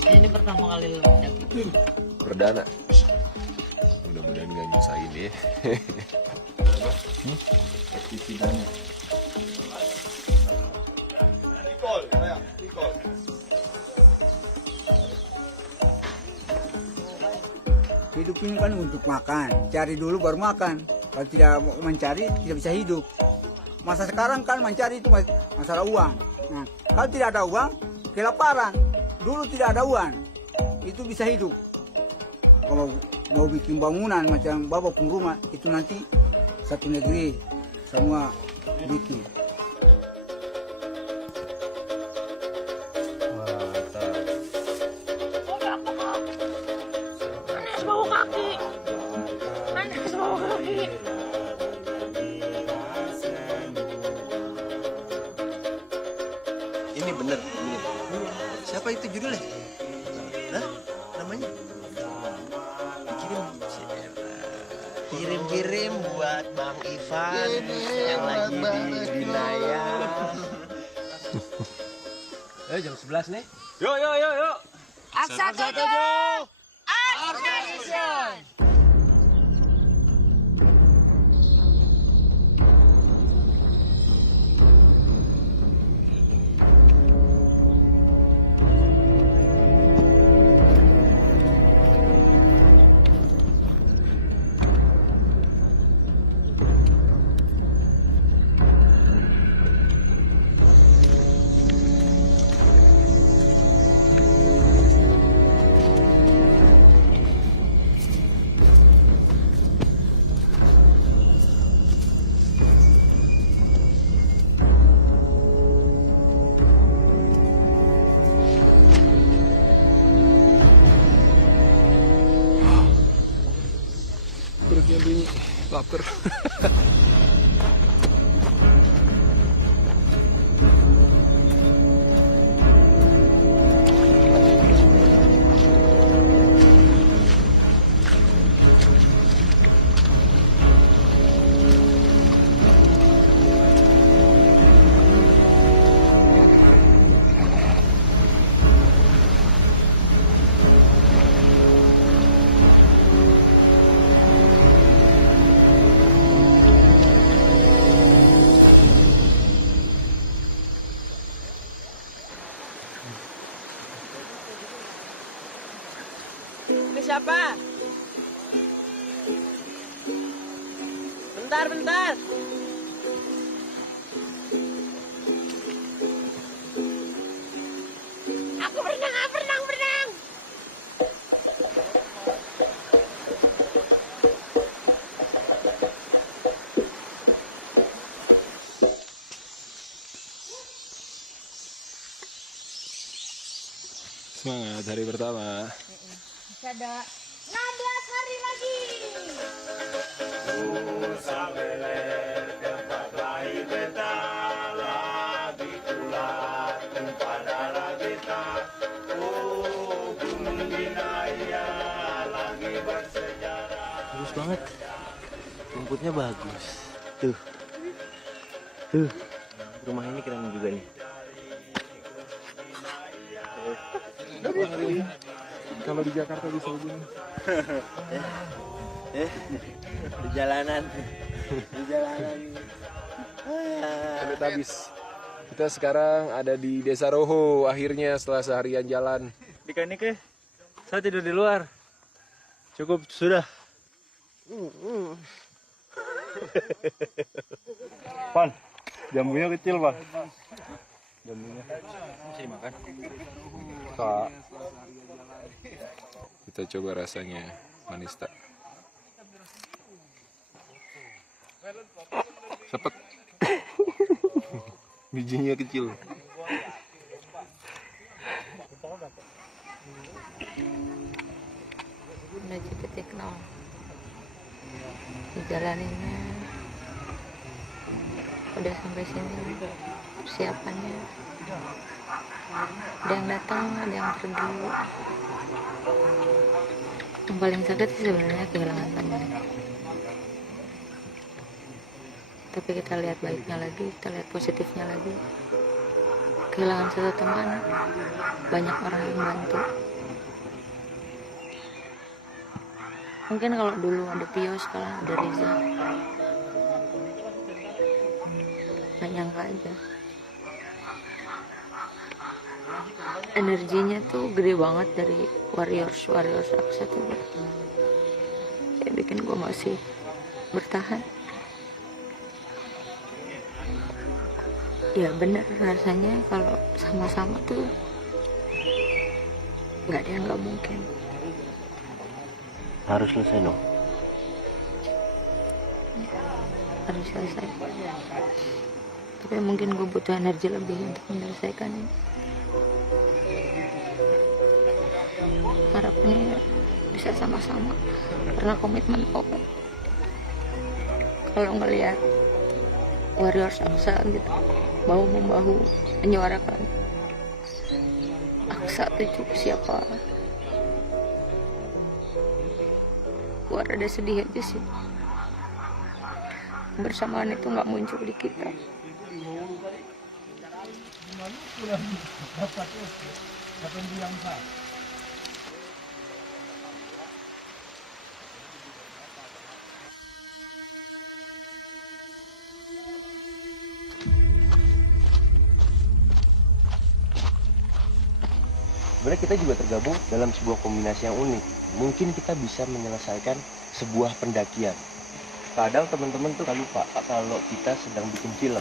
Ini pertama kali lo mendaki? Perdana. Mudah-mudahan gak nyusahin ya. Hidup ini kan untuk makan, cari dulu baru makan. Kalau tidak mau mencari, tidak bisa hidup. Masa sekarang kan mencari itu masalah uang. Nah, kalau tidak ada uang, kelaparan. Dulu tidak ada uang, itu bisa hidup. Kalau mau bikin bangunan macam bapak pun rumah, itu nanti satu negeri semua bikin. Ini bener, ini. Siapa itu judulnya? Hah? Namanya? Kirim-kirim buat Bang Ivan yang lagi di Binaya. Jam 11 nih. Yuk. Aksa 7. Action! Perutnya bunyi, lapar. Panggil siapa? Bentar, bentar. Aku berenang. Semangat hari pertama. Masih ada 16 hari lagi. Bagus banget. Rumputnya bagus. Tuh. Rumah ini keren juga nih. Kalau di Jakarta bisa begini. Di jalanan. Habis. Kita sekarang ada di Desa Roho. Akhirnya setelah seharian jalan. Dika saya tidur di luar. Cukup sudah. Pan, jambunya kecil, Pan. Jambunya bisa dimakan. Kak. Kita coba rasanya, manis tak? Sepet. Bijinya kecil. Menuju titik nol. Dijalaninnya udah sampai sini persiapannya. Ada yang datang, ada yang pergi. Yang paling sakit sih sebenarnya kehilangan teman. Tapi kita lihat baiknya lagi, kita lihat positifnya lagi. Kehilangan satu teman, banyak orang yang bantu. Mungkin kalau dulu ada Pio, sekarang ada Riza. Gak nyangka aja. Energinya tuh gede banget dari Warriors Aksa tuh. Kayak bikin gue masih bertahan. Ya bener rasanya kalau sama-sama tuh gak ada yang gak mungkin. Harus selesai dong. Harus selesai. Tapi mungkin gue butuh energi lebih untuk menyelesaikan ini. Harapnya bisa sama-sama karena komitmen kok. Kalau ngelihat Warriors Aksa gitu bahu-membahu menyuarakan Aksa tuh siapa, gue rada sedih aja sih. Bersamaan itu nggak muncul di kita. Sebenarnya kita juga tergabung dalam sebuah kombinasi yang unik. Mungkin kita bisa menyelesaikan sebuah pendakian. Kadang teman-teman tuh lupa kalau kita sedang bikin film.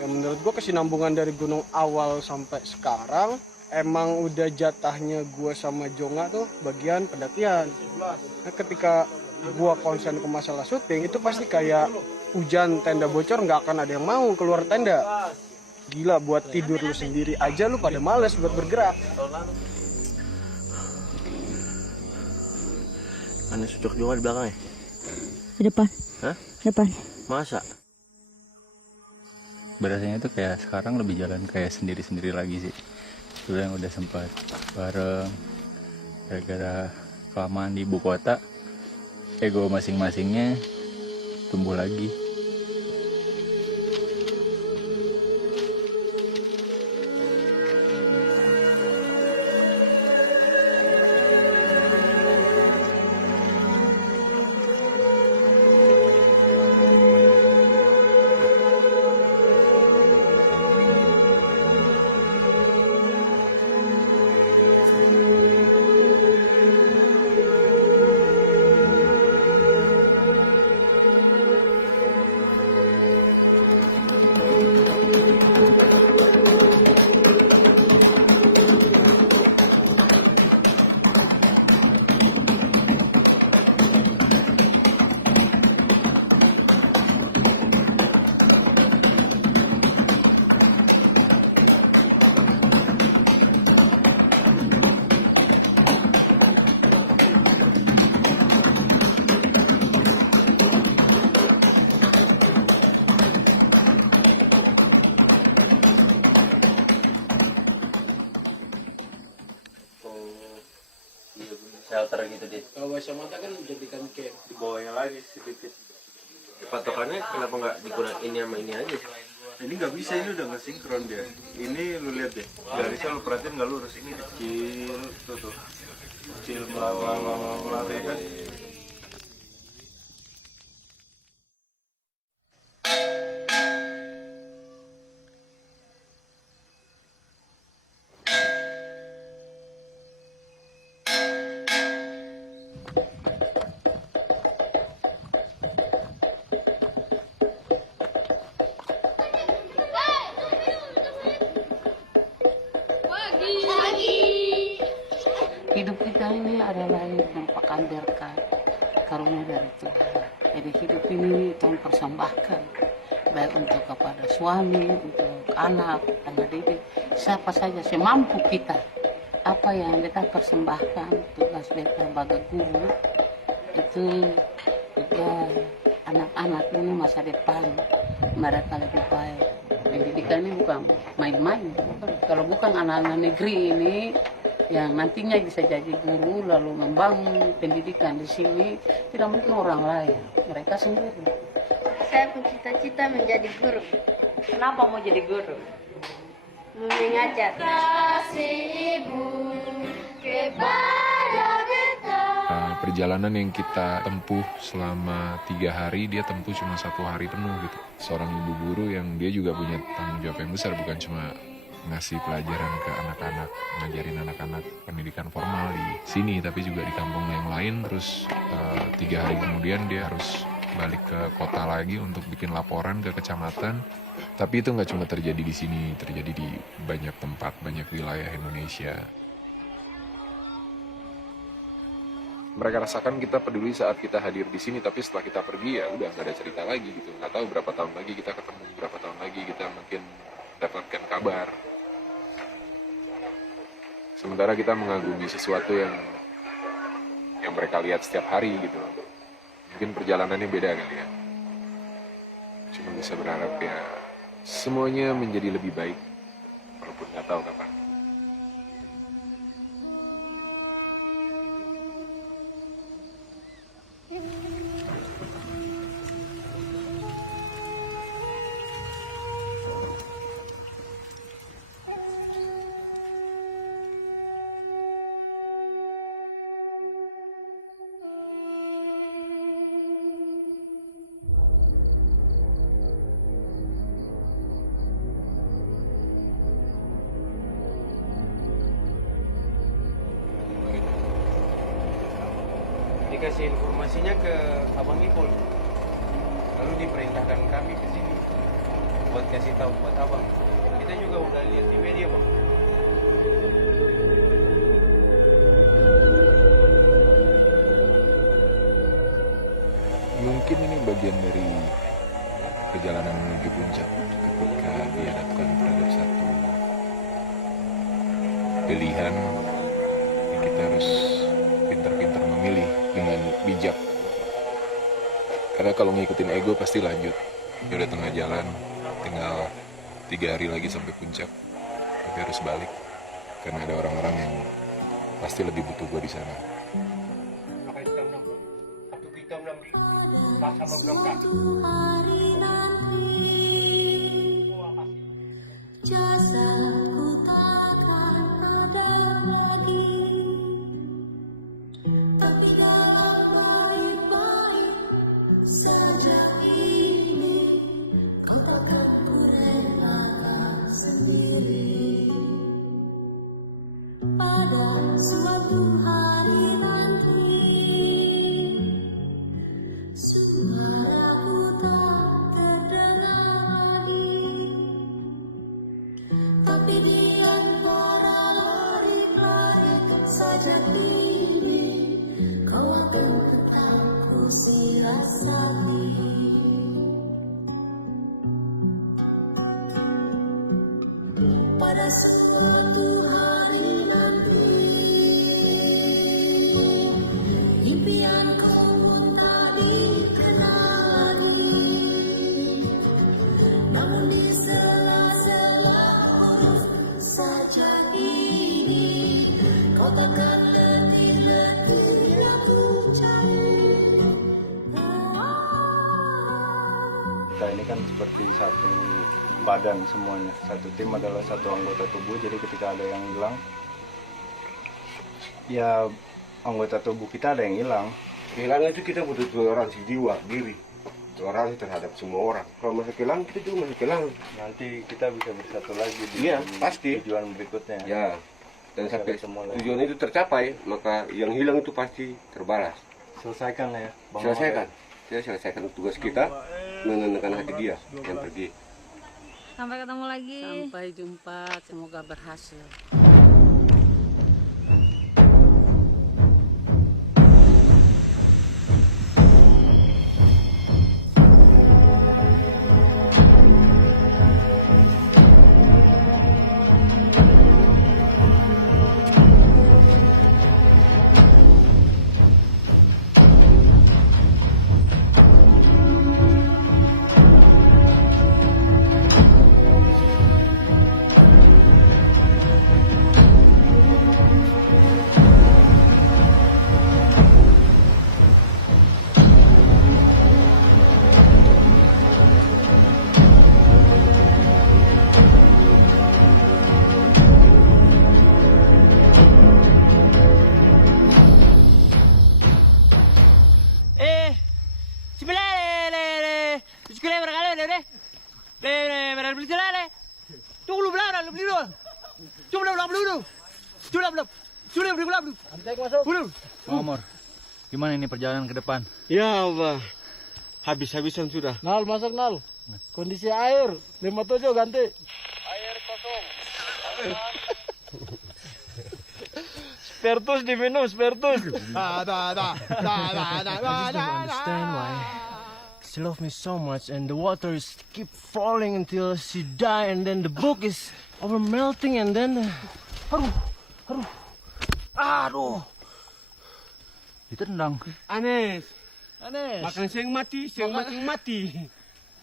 Ya, menurut gua kesinambungan dari gunung awal sampai sekarang emang udah jatahnya gua sama Jonga tuh bagian pendakian. Nah, ketika gua konsen ke masalah syuting itu pasti kayak hujan tenda bocor, nggak akan ada yang mau keluar tenda. Gila, buat tidur lu sendiri aja lu pada males buat bergerak. Aneh sujok juga di belakang ya? Di depan. Hah? Depan. Masa? Berasanya tuh kayak sekarang lebih jalan kayak sendiri-sendiri lagi sih. Dulu yang udah sempat bareng, gara-gara kelamaan di ibu kota, ego masing-masingnya tumbuh lagi. shelter gitu deh. Kalau Wasa Mata kan jadikan camp. Di bawahnya lagi sedikit. Patokannya kenapa nggak dikurang ini sama ini aja? Ini nggak bisa, ini udah nggak sinkron dia. Ini lu lihat deh, garisnya lu perhatiin nggak lurus, ini kecil tuh. Kecil melalui kan. Hidup kita ini adalah merupakan berkat karunia dari Tuhan. Jadi hidup ini Tuhan persembahkan baik untuk kepada suami, untuk anak, didik, siapa saja semampu kita. Apa yang kita persembahkan tugas kita sebagai guru itu juga anak-anak ini masa depan mereka lebih baik. Pendidikan ini bukan main-main. Kalau bukan anak-anak negeri ini yang nantinya bisa jadi guru lalu membangun pendidikan di sini, tidak mungkin orang lain, mereka sendiri. Saya bercita-cita menjadi guru. Kenapa mau jadi guru? Mengajar. Kasih ibu kepada beta. Perjalanan yang kita tempuh selama 3 hari, dia tempuh cuma 1 hari penuh gitu. Seorang ibu guru yang dia juga punya tanggung jawab yang besar, bukan cuma ngasih pelajaran ke anak-anak, ngajarin anak-anak pendidikan formal di sini, tapi juga di kampung yang lain. Terus 3 hari kemudian dia harus balik ke kota lagi untuk bikin laporan ke kecamatan. Tapi itu nggak cuma terjadi di sini, terjadi di banyak tempat, banyak wilayah Indonesia. Mereka rasakan kita peduli saat kita hadir di sini, tapi setelah kita pergi ya udah nggak ada cerita lagi gitu. Nggak tahu berapa tahun lagi kita ketemu, berapa tahun lagi kita mungkin dapatkan kabar. Sementara kita mengagumi sesuatu yang mereka lihat setiap hari gitu. Mungkin perjalanannya beda kali ya. Cuma bisa berharap ya semuanya menjadi lebih baik, walaupun nggak tahu kapan. Dikasih informasinya ke Abang Ipul, lalu diperintahkan kami ke sini buat kasih tahu buat Abang. Kita juga udah lihat di media, Bang. Mungkin ini bagian dari perjalanan menuju puncak, ketika dihadapkan terhadap satu pilihan, kita harus pintar-pintar memilih dengan bijak. Karena kalau ngikutin ego pasti lanjut. Ya udah tengah jalan, tinggal 3 hari lagi sampai puncak, tapi harus balik karena ada orang-orang yang pasti lebih butuh gue di sana. Jasadku takkan ada lagi, tapi dalam baik-baik saja ini kau takkan kurang sendiri. Pada suatu hari nanti suaraku tak terdengar lagi, tapi di antara lari-lari saja ini kau akan tetap ku siasati. Pada suatu hari nanti impianku pun tak dikenal lagi, namun di sela-sela huruf saja ini kau takkan letih Kita ini kan seperti satu badan semuanya, satu tim adalah satu anggota tubuh. Jadi ketika ada yang hilang, ya anggota tubuh kita ada yang hilang. Kehilangan itu kita butuh toleransi jiwa, diri, toleransi terhadap semua orang. Kalau masih kehilangan, kita juga masih kehilangan. Nanti kita bisa bersatu lagi di Iya, pasti. tujuan berikutnya. Ya, dan sampai tujuan itu tercapai, maka yang hilang itu pasti terbalas. Selesaikan ya, Bang Selesaikan. Kita selesaikan tugas kita, menenangkan hati dia yang pergi. Sampai ketemu lagi. Sampai jumpa, semoga berhasil. Omor, gimana ini perjalanan ke depan? Ya Allah, habis-habisan sudah. Nal, masuk Nal. Kondisi air, 57 ganti. Air kosong. Spertus diminum, spertus. I just understand why she loves me so much and the water is keep falling until she die and then the book is over melting and then aduh. Ditendang. Anes. Anes. Makan sing mati, sing mati.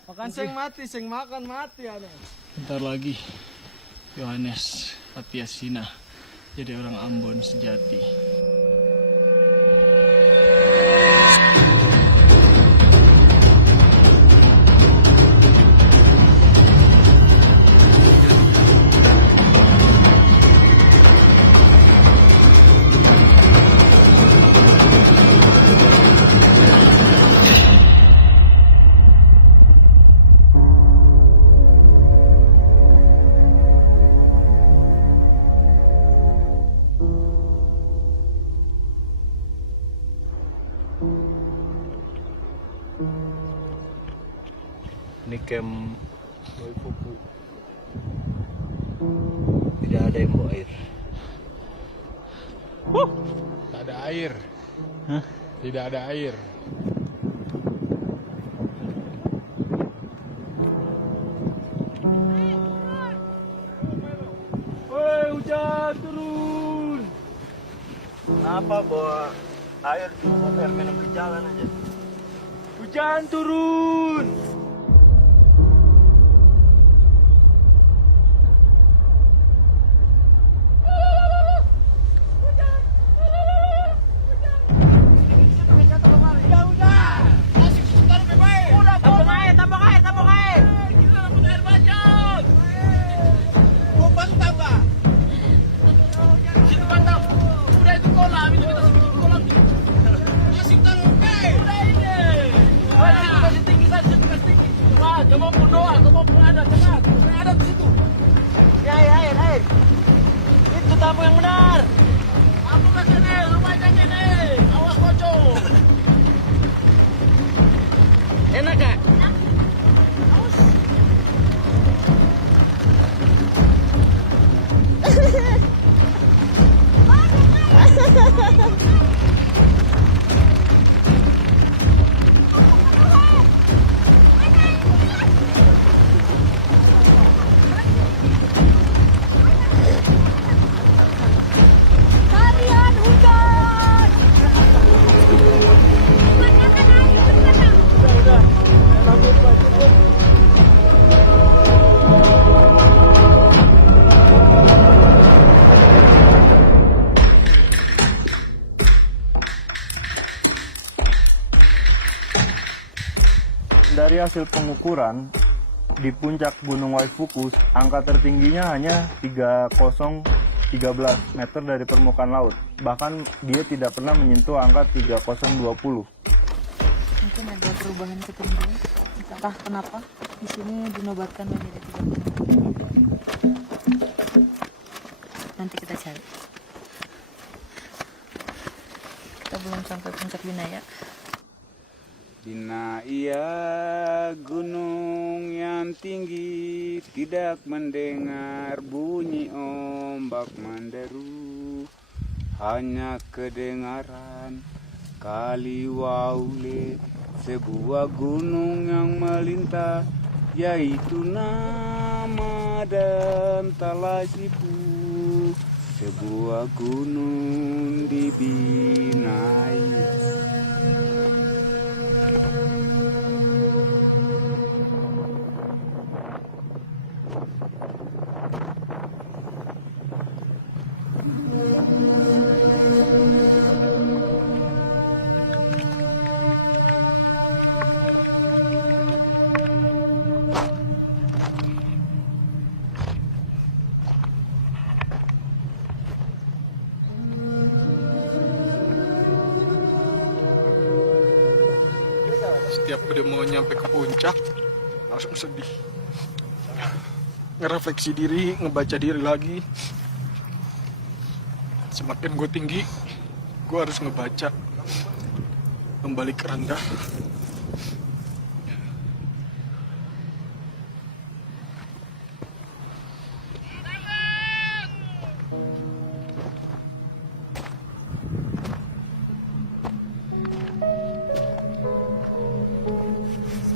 Makan sing mati, sing makan mati, Anes. Bentar lagi Yohanes Patiasina jadi orang Ambon sejati. Ini camp Moifuku. Tidak ada yang bawa air. Tak ada air. Hah? Tidak ada air. Woi, hujan turun. Kenapa bawa air cuma biar minum di jalan aja? Hujan turun. Itu tamu yang benar. Aku ke sini, rumahnya sini. Awas pocong. Enak gak? Harian hujan. Dari hasil pengukuran, di puncak Gunung Waifuku, angka tertingginya hanya 3013 meter dari permukaan laut. Bahkan dia tidak pernah menyentuh angka 3020. Mungkin ada perubahan ketinggian, entah kenapa di sini dinobatkan menjadi 30. Nanti kita cari. Kita belum sampai puncak Binaya. Binaya gunung yang tinggi, tidak mendengar bunyi ombak menderu, hanya kedengaran kali waule, sebuah gunung yang melintas, yaitu nama dan Talasipu, sebuah gunung di Binaya. Setiap udah mau nyampe ke puncak langsung sedih, ngerefleksi diri, ngebaca diri lagi. Semakin gue tinggi, gue harus ngebaca kembali ke rendah.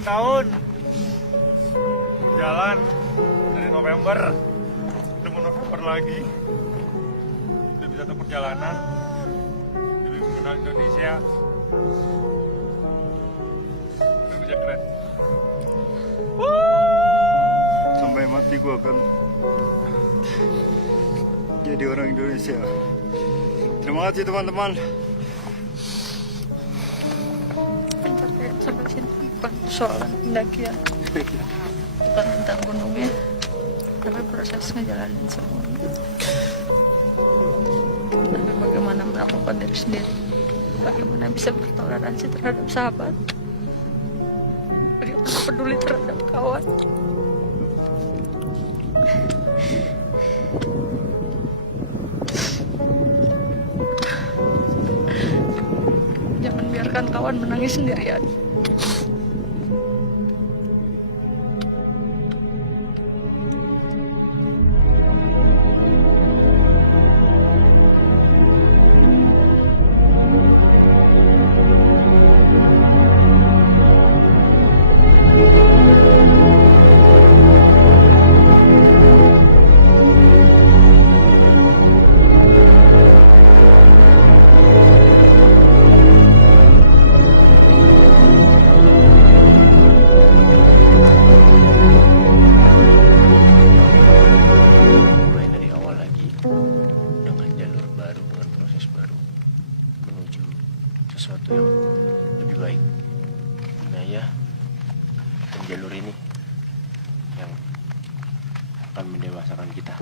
Setahun jalan dari November, ketemu November lagi, udah bisa satu perjalanan, lebih mengenal Indonesia, udah bisa keren. Sampai mati gue akan jadi orang Indonesia. Terima kasih teman-teman. Pencapaian sampai sini bukan persoalan pendakian, bukan tentang gunungnya, tapi proses ngejalanin semuanya. Tapi bagaimana melakukan diri sendiri, bagaimana bisa bertoleransi terhadap sahabat, bagaimana peduli terhadap kawan. Jangan biarkan kawan menangis sendirian. Sesuatu yang lebih baik. Binaya dan jalur ini yang akan mendewasakan kita.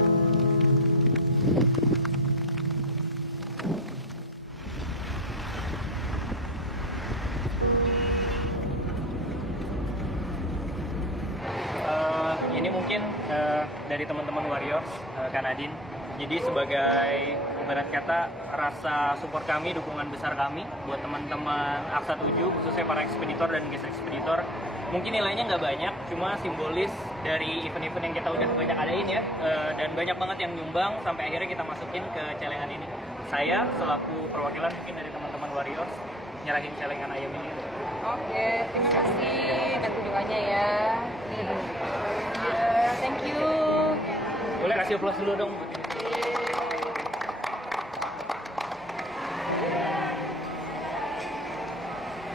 Ini mungkin dari teman-teman Warriors, Kak Nadine. Jadi sebagai ibarat kata rasa support kami, dukungan besar kami buat teman-teman Aksa 7, khususnya para ekspeditor dan guest ekspeditor. Mungkin nilainya nggak banyak, cuma simbolis dari event-event yang kita udah banyak adain ya. Dan banyak banget yang nyumbang sampai akhirnya kita masukin ke celengan ini. Saya selaku perwakilan mungkin dari teman-teman Warriors nyerahin celengan ayam ini. Oke, terima kasih. Nanti doanya ya. Thank you. Boleh kasih aplaus dulu dong buat ini.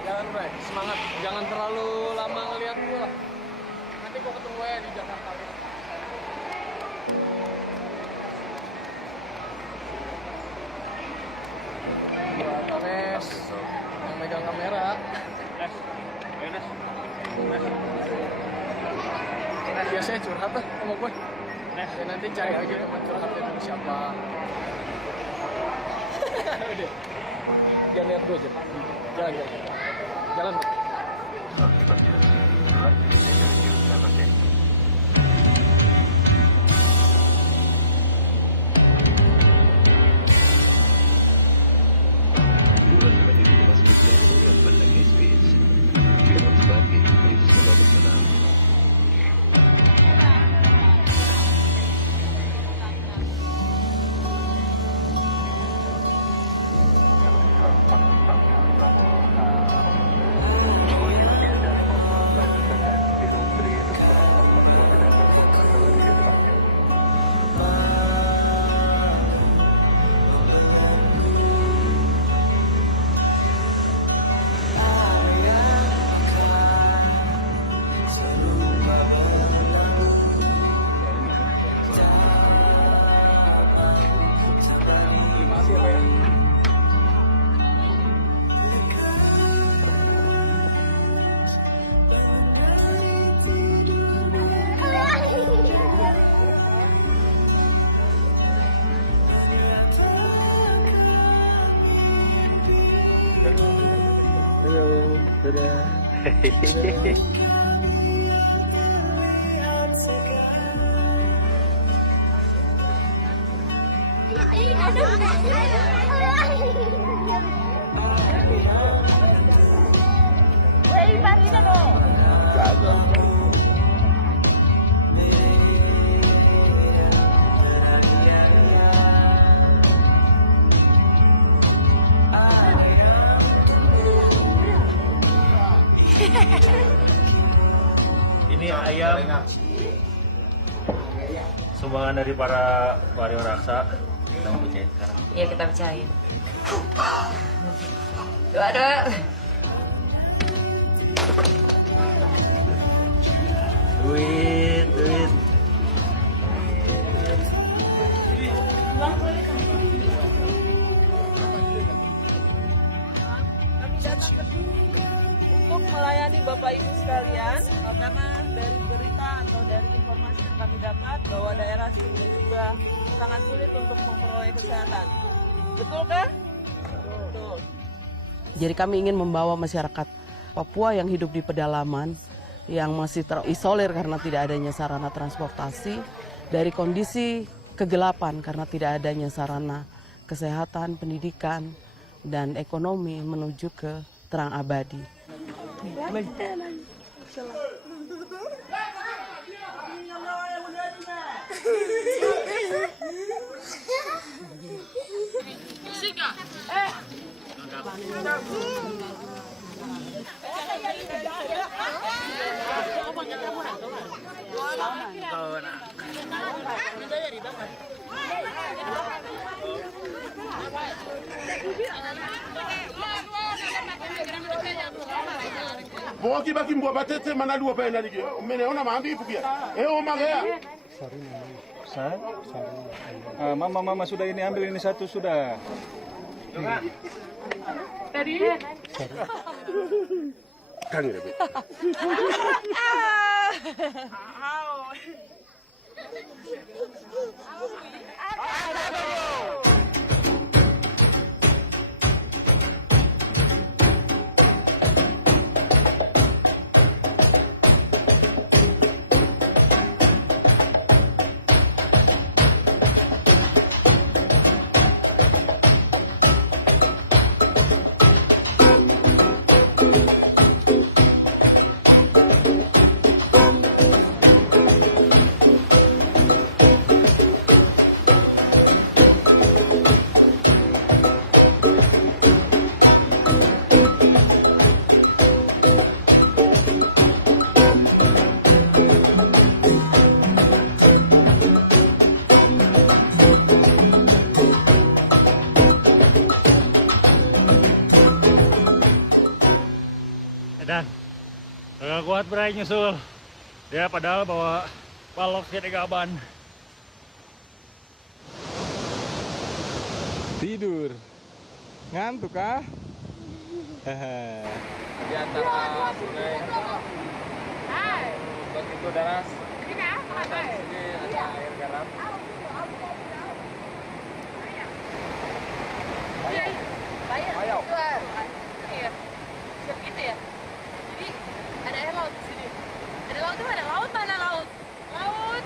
Jangan Bre, semangat. Jangan terlalu lama ngeliat gue lah. Nanti gue ketemu ya di Jakarta. Buat Anes yang megang kamera. Ayo Nes. biasanya curhat lah sama gue. Ya nanti cari aja teman curhatnya dulu siapa. Udah. Jangan lihat gue aja. Jalan. Ini ayam sumbangan dari para warrior raksa. Kita mau pecahin sekarang. Iya, kita pecahin. Doa. Duit. Kami datang ke sini untuk melayani Bapak Ibu sekalian, karena dari berita atau dari informasi yang kami dapat bahwa daerah sini juga sangat sulit untuk memperoleh kesehatan. Betul kan? Betul. Jadi kami ingin membawa masyarakat Papua yang hidup di pedalaman, yang masih terisolir karena tidak adanya sarana transportasi, dari kondisi kegelapan karena tidak adanya sarana kesehatan, pendidikan, dan ekonomi menuju ke terang abadi. Boki baki mbwa batete mana dua pa ina ligi. Umeona maambi ipukia. Magea. Mama sudah ini ambil ini satu sudah. Tadi. Kan ya, Be. Dan agak kuat berai nyusul. Dia padahal bawa balok jadi gaban. Tidur. Ngantuk kah? Di antara sungai Batu Daras Bayar. Iya. Siap gitu ya. Jadi ada air laut di sini. Ada laut tuh mana? Laut mana laut? Laut.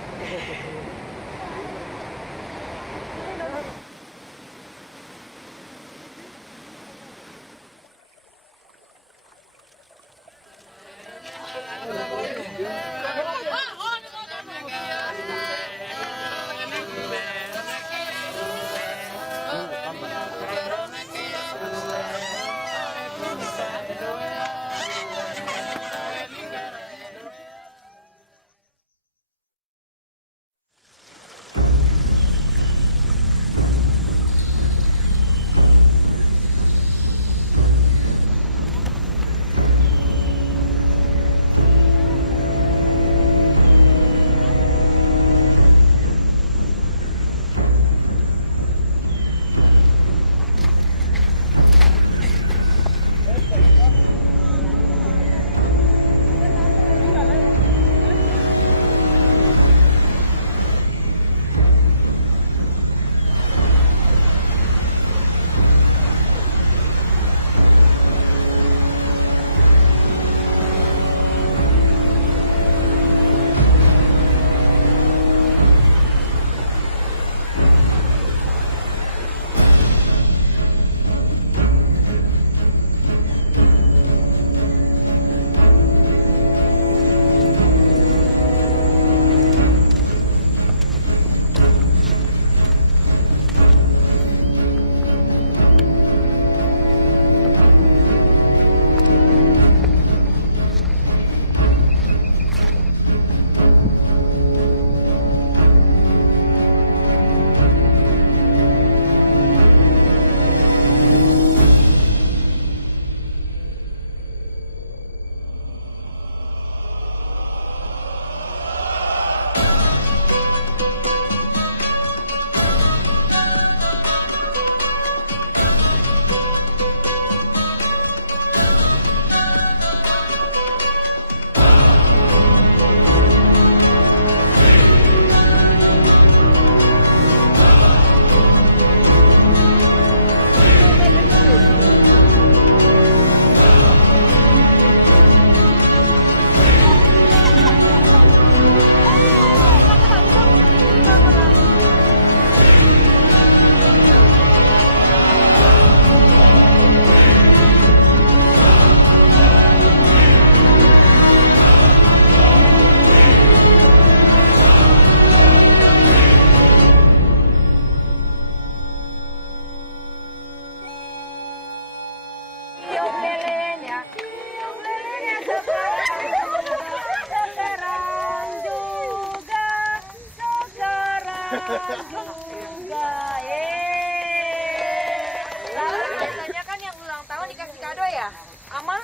Biasanya kan yang ulang tahun dikasih kado ya? Ama,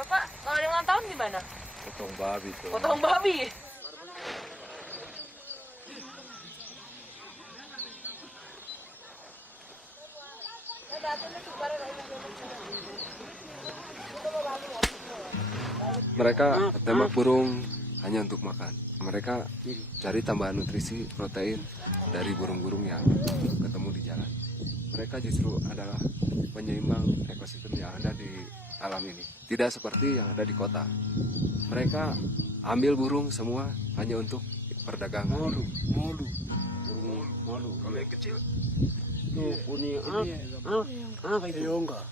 Bapak kalau ada ulang tahun gimana? Potong babi tuh. Potong babi. Mereka tembak burung hanya untuk makan. Mereka cari tambahan nutrisi protein dari burung-burung yang ketemu di jalan. Mereka justru adalah penyeimbang ekosistem yang ada di alam ini. Tidak seperti yang ada di kota. Mereka ambil burung semua hanya untuk perdagangan. Burung malu. Kalau yang kecil tuh punya enggak.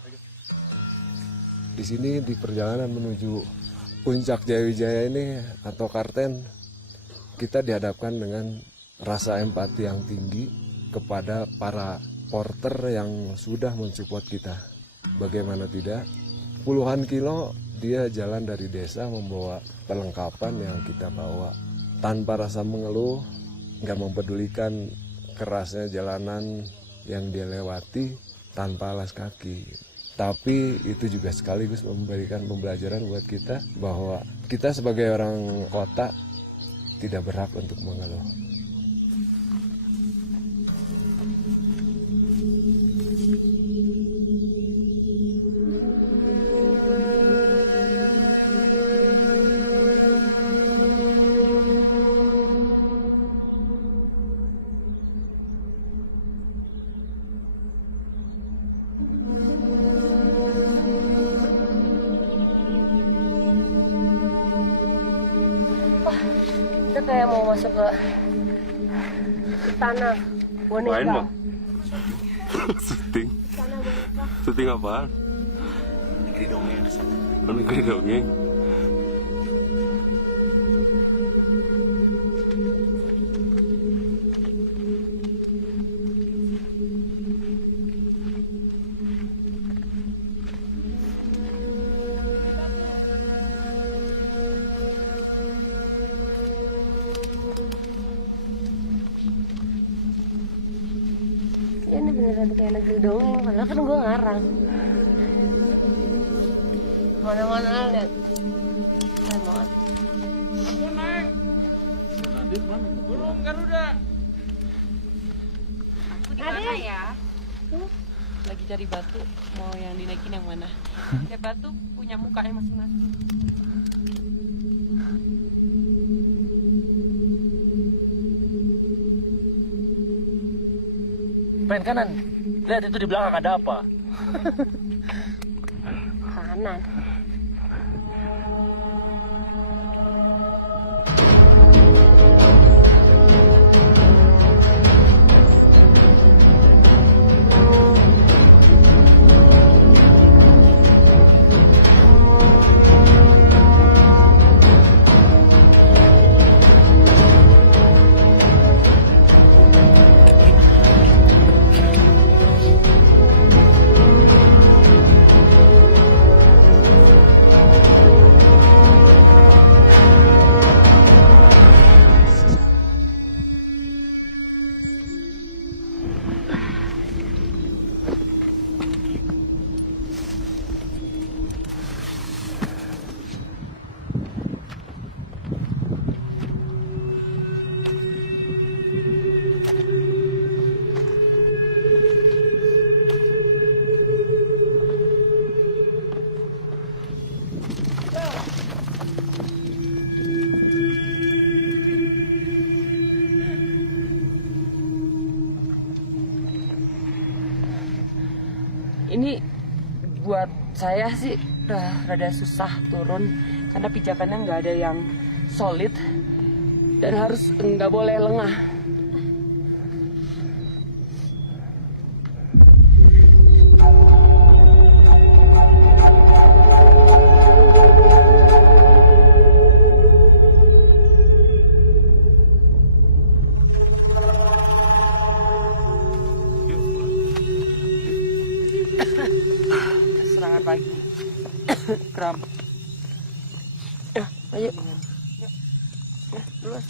Di sini di perjalanan menuju Puncak Jayawijaya ini atau Karten, kita dihadapkan dengan rasa empati yang tinggi kepada para porter yang sudah mensupport kita. Bagaimana tidak, puluhan kilo dia jalan dari desa membawa perlengkapan yang kita bawa. Tanpa rasa mengeluh, nggak mempedulikan kerasnya jalanan yang dia lewati tanpa alas kaki. Tapi itu juga sekaligus memberikan pembelajaran buat kita bahwa kita sebagai orang kota tidak berhak untuk mengeluh. kayak mau masuk ke istana boneka. Main bang? Syuting? Syuting apaan? Negeri dongeng di sana. Negeri dongeng. Ini beneran kayak negeri dongeng, padahal kan gue ngarang. Mana-mana lihat. Keren banget. Burung Garuda. Aku di mana ya? Lagi cari batu, mau yang dinaikin yang mana? Tiap batu punya mukanya masing-masing. Pen kanan. Lihat itu di belakang ada apa? Kanan. Ini buat saya sih rada susah turun karena pijakannya nggak ada yang solid dan harus nggak boleh lengah. Serangan pagi. Kram. Ayo. Duluan.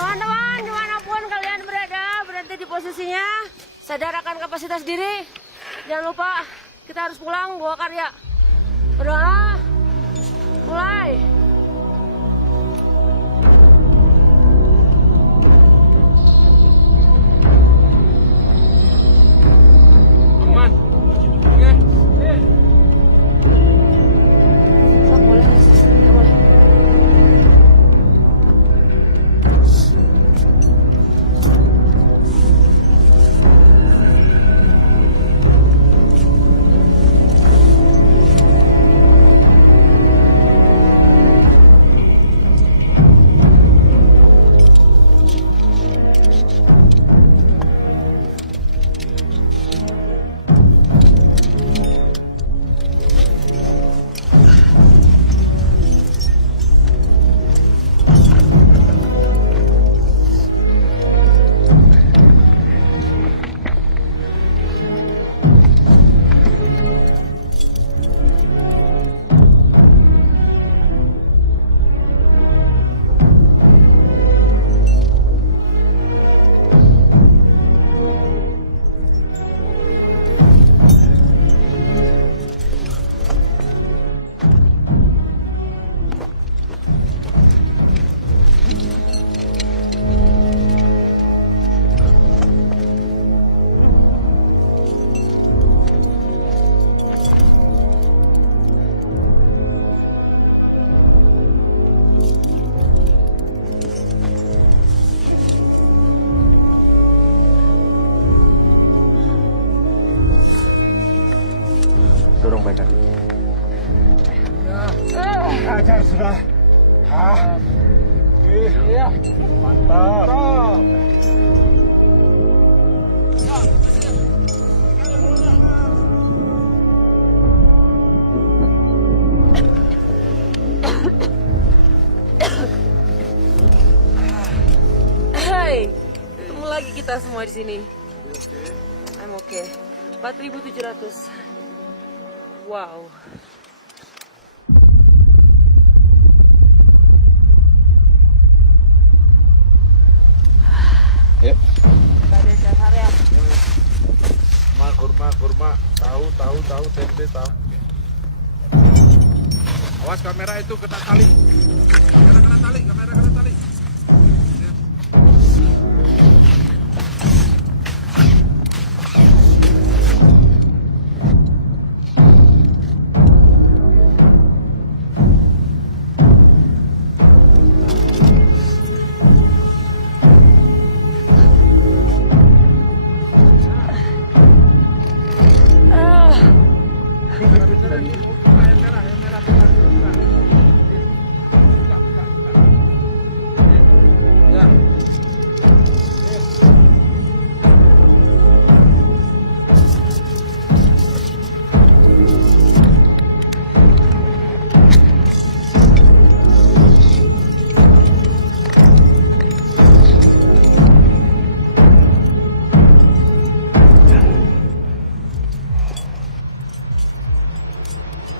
Teman-teman, dimanapun kalian berada, berhenti di posisinya. Sadar akan kapasitas diri. Jangan lupa, kita harus pulang bawa karya. Berdoa, mulai. Aman. Sok, boleh. Nggak boleh. Dorong baik kaki. Ajar sudah. Iya. Mantap. Hai, ketemu lagi kita semua di sini. I'm okay. 4.700. Wow. Yuk. Pada dasarnya. Kurma, tahu, tempe, tahu. Awas kamera itu kena tali. Kamera kena tali.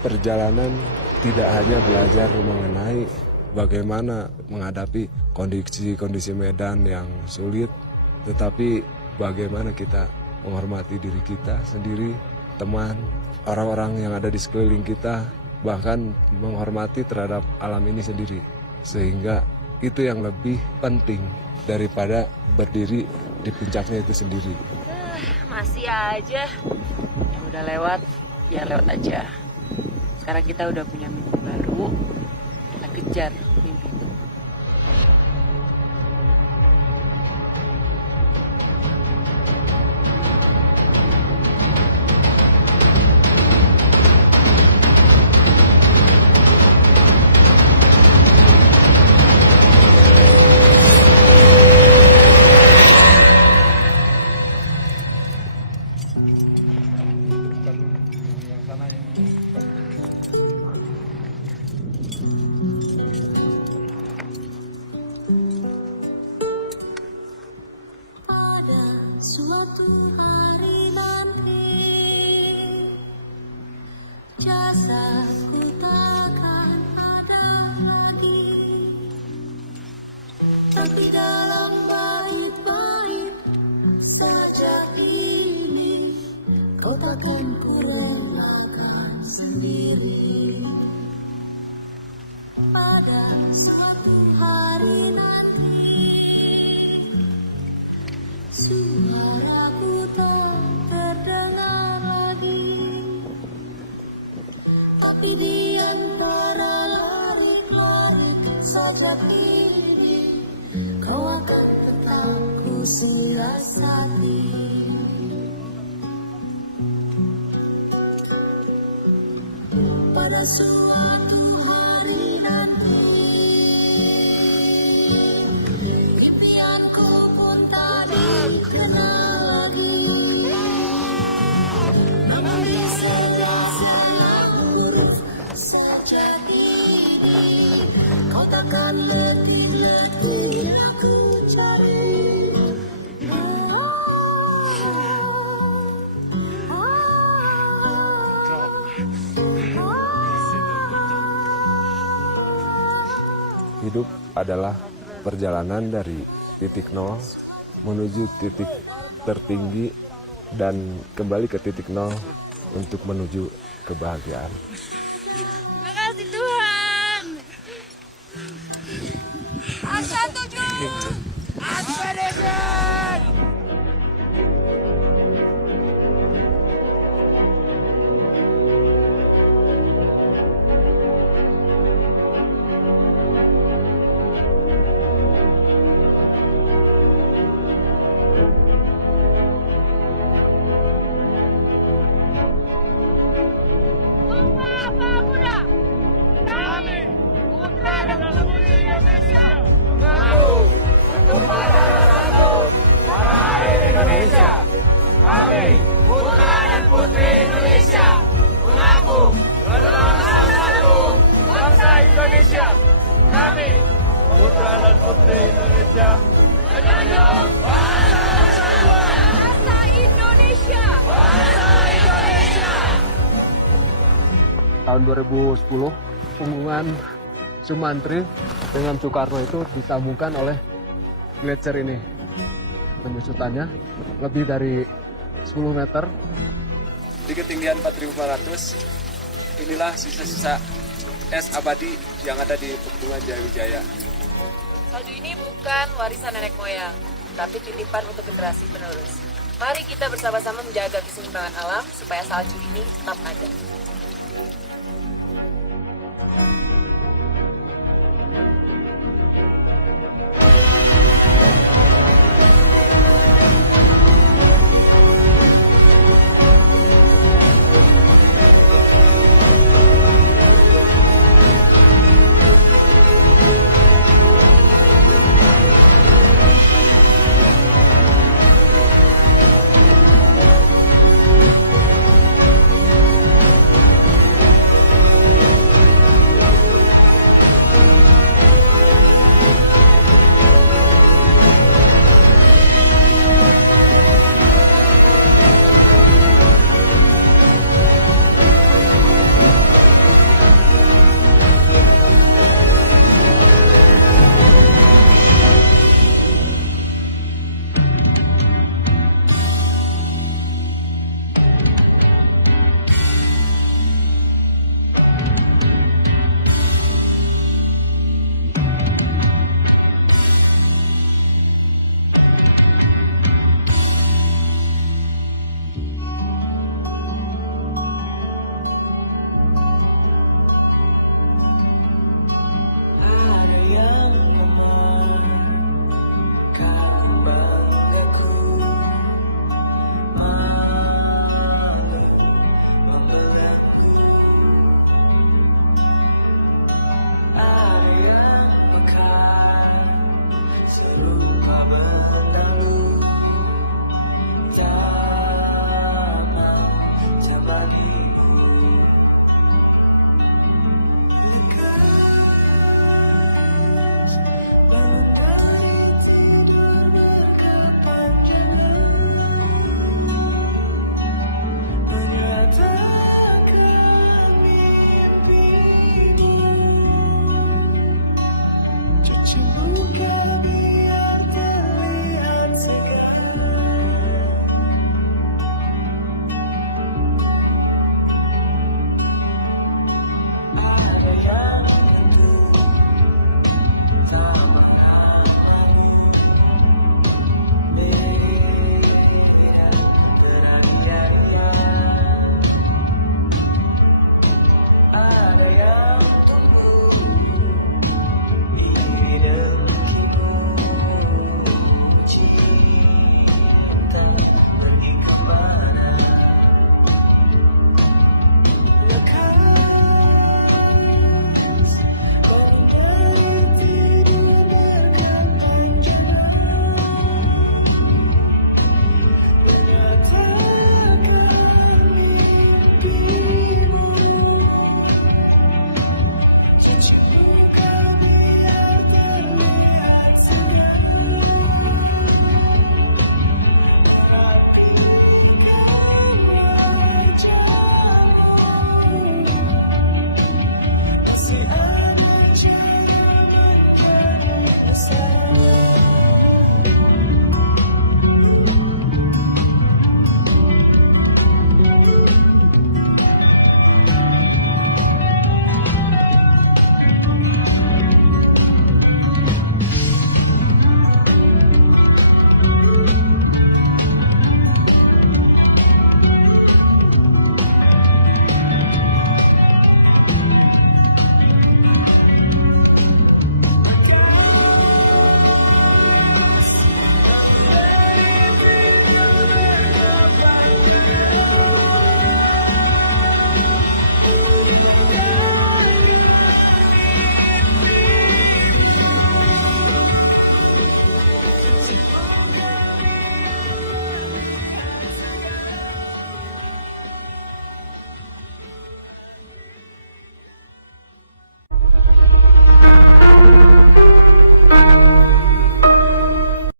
Perjalanan tidak hanya belajar mengenai bagaimana menghadapi kondisi medan yang sulit, tetapi bagaimana kita menghormati diri kita sendiri, teman, orang-orang yang ada di sekeliling kita, bahkan menghormati terhadap alam ini sendiri. Sehingga itu yang lebih penting daripada berdiri di puncaknya itu sendiri. Masih aja. Yang udah lewat, ya lewat aja. Sekarang kita udah punya mimpi baru, kita kejar mimpi itu. Suatu hari nanti jasadku takkan ada lagi, tapi dalam bait-bait saja ini kau takkan ku relakan sendiri. Pada suatu hari nanti suaraku tak terdengar lagi, tapi di antara larik-larik saja ini kau akan tetap ku siasati. Pada suatu hari nanti impianku pun tak dikenal lagi, mengambil setiap huruf saja ini kau takkan letih-letih aku cari. Hidup adalah perjalanan dari titik nol menuju titik tertinggi dan kembali ke titik nol untuk menuju kebahagiaan. Makasih Tuhan. Aksa 7 Expedition. tahun 2010 punggungan Sumantri dengan Soekarno itu disambungkan oleh gletser ini. Penyusutannya lebih dari 10 meter. Di ketinggian 4.400, inilah sisa-sisa es abadi yang ada di Pegunungan Jayawijaya. Salju ini bukan warisan nenek moyang, tapi titipan untuk generasi penerus. Mari kita bersama-sama menjaga keseimbangan alam supaya salju ini tetap ada. Cinta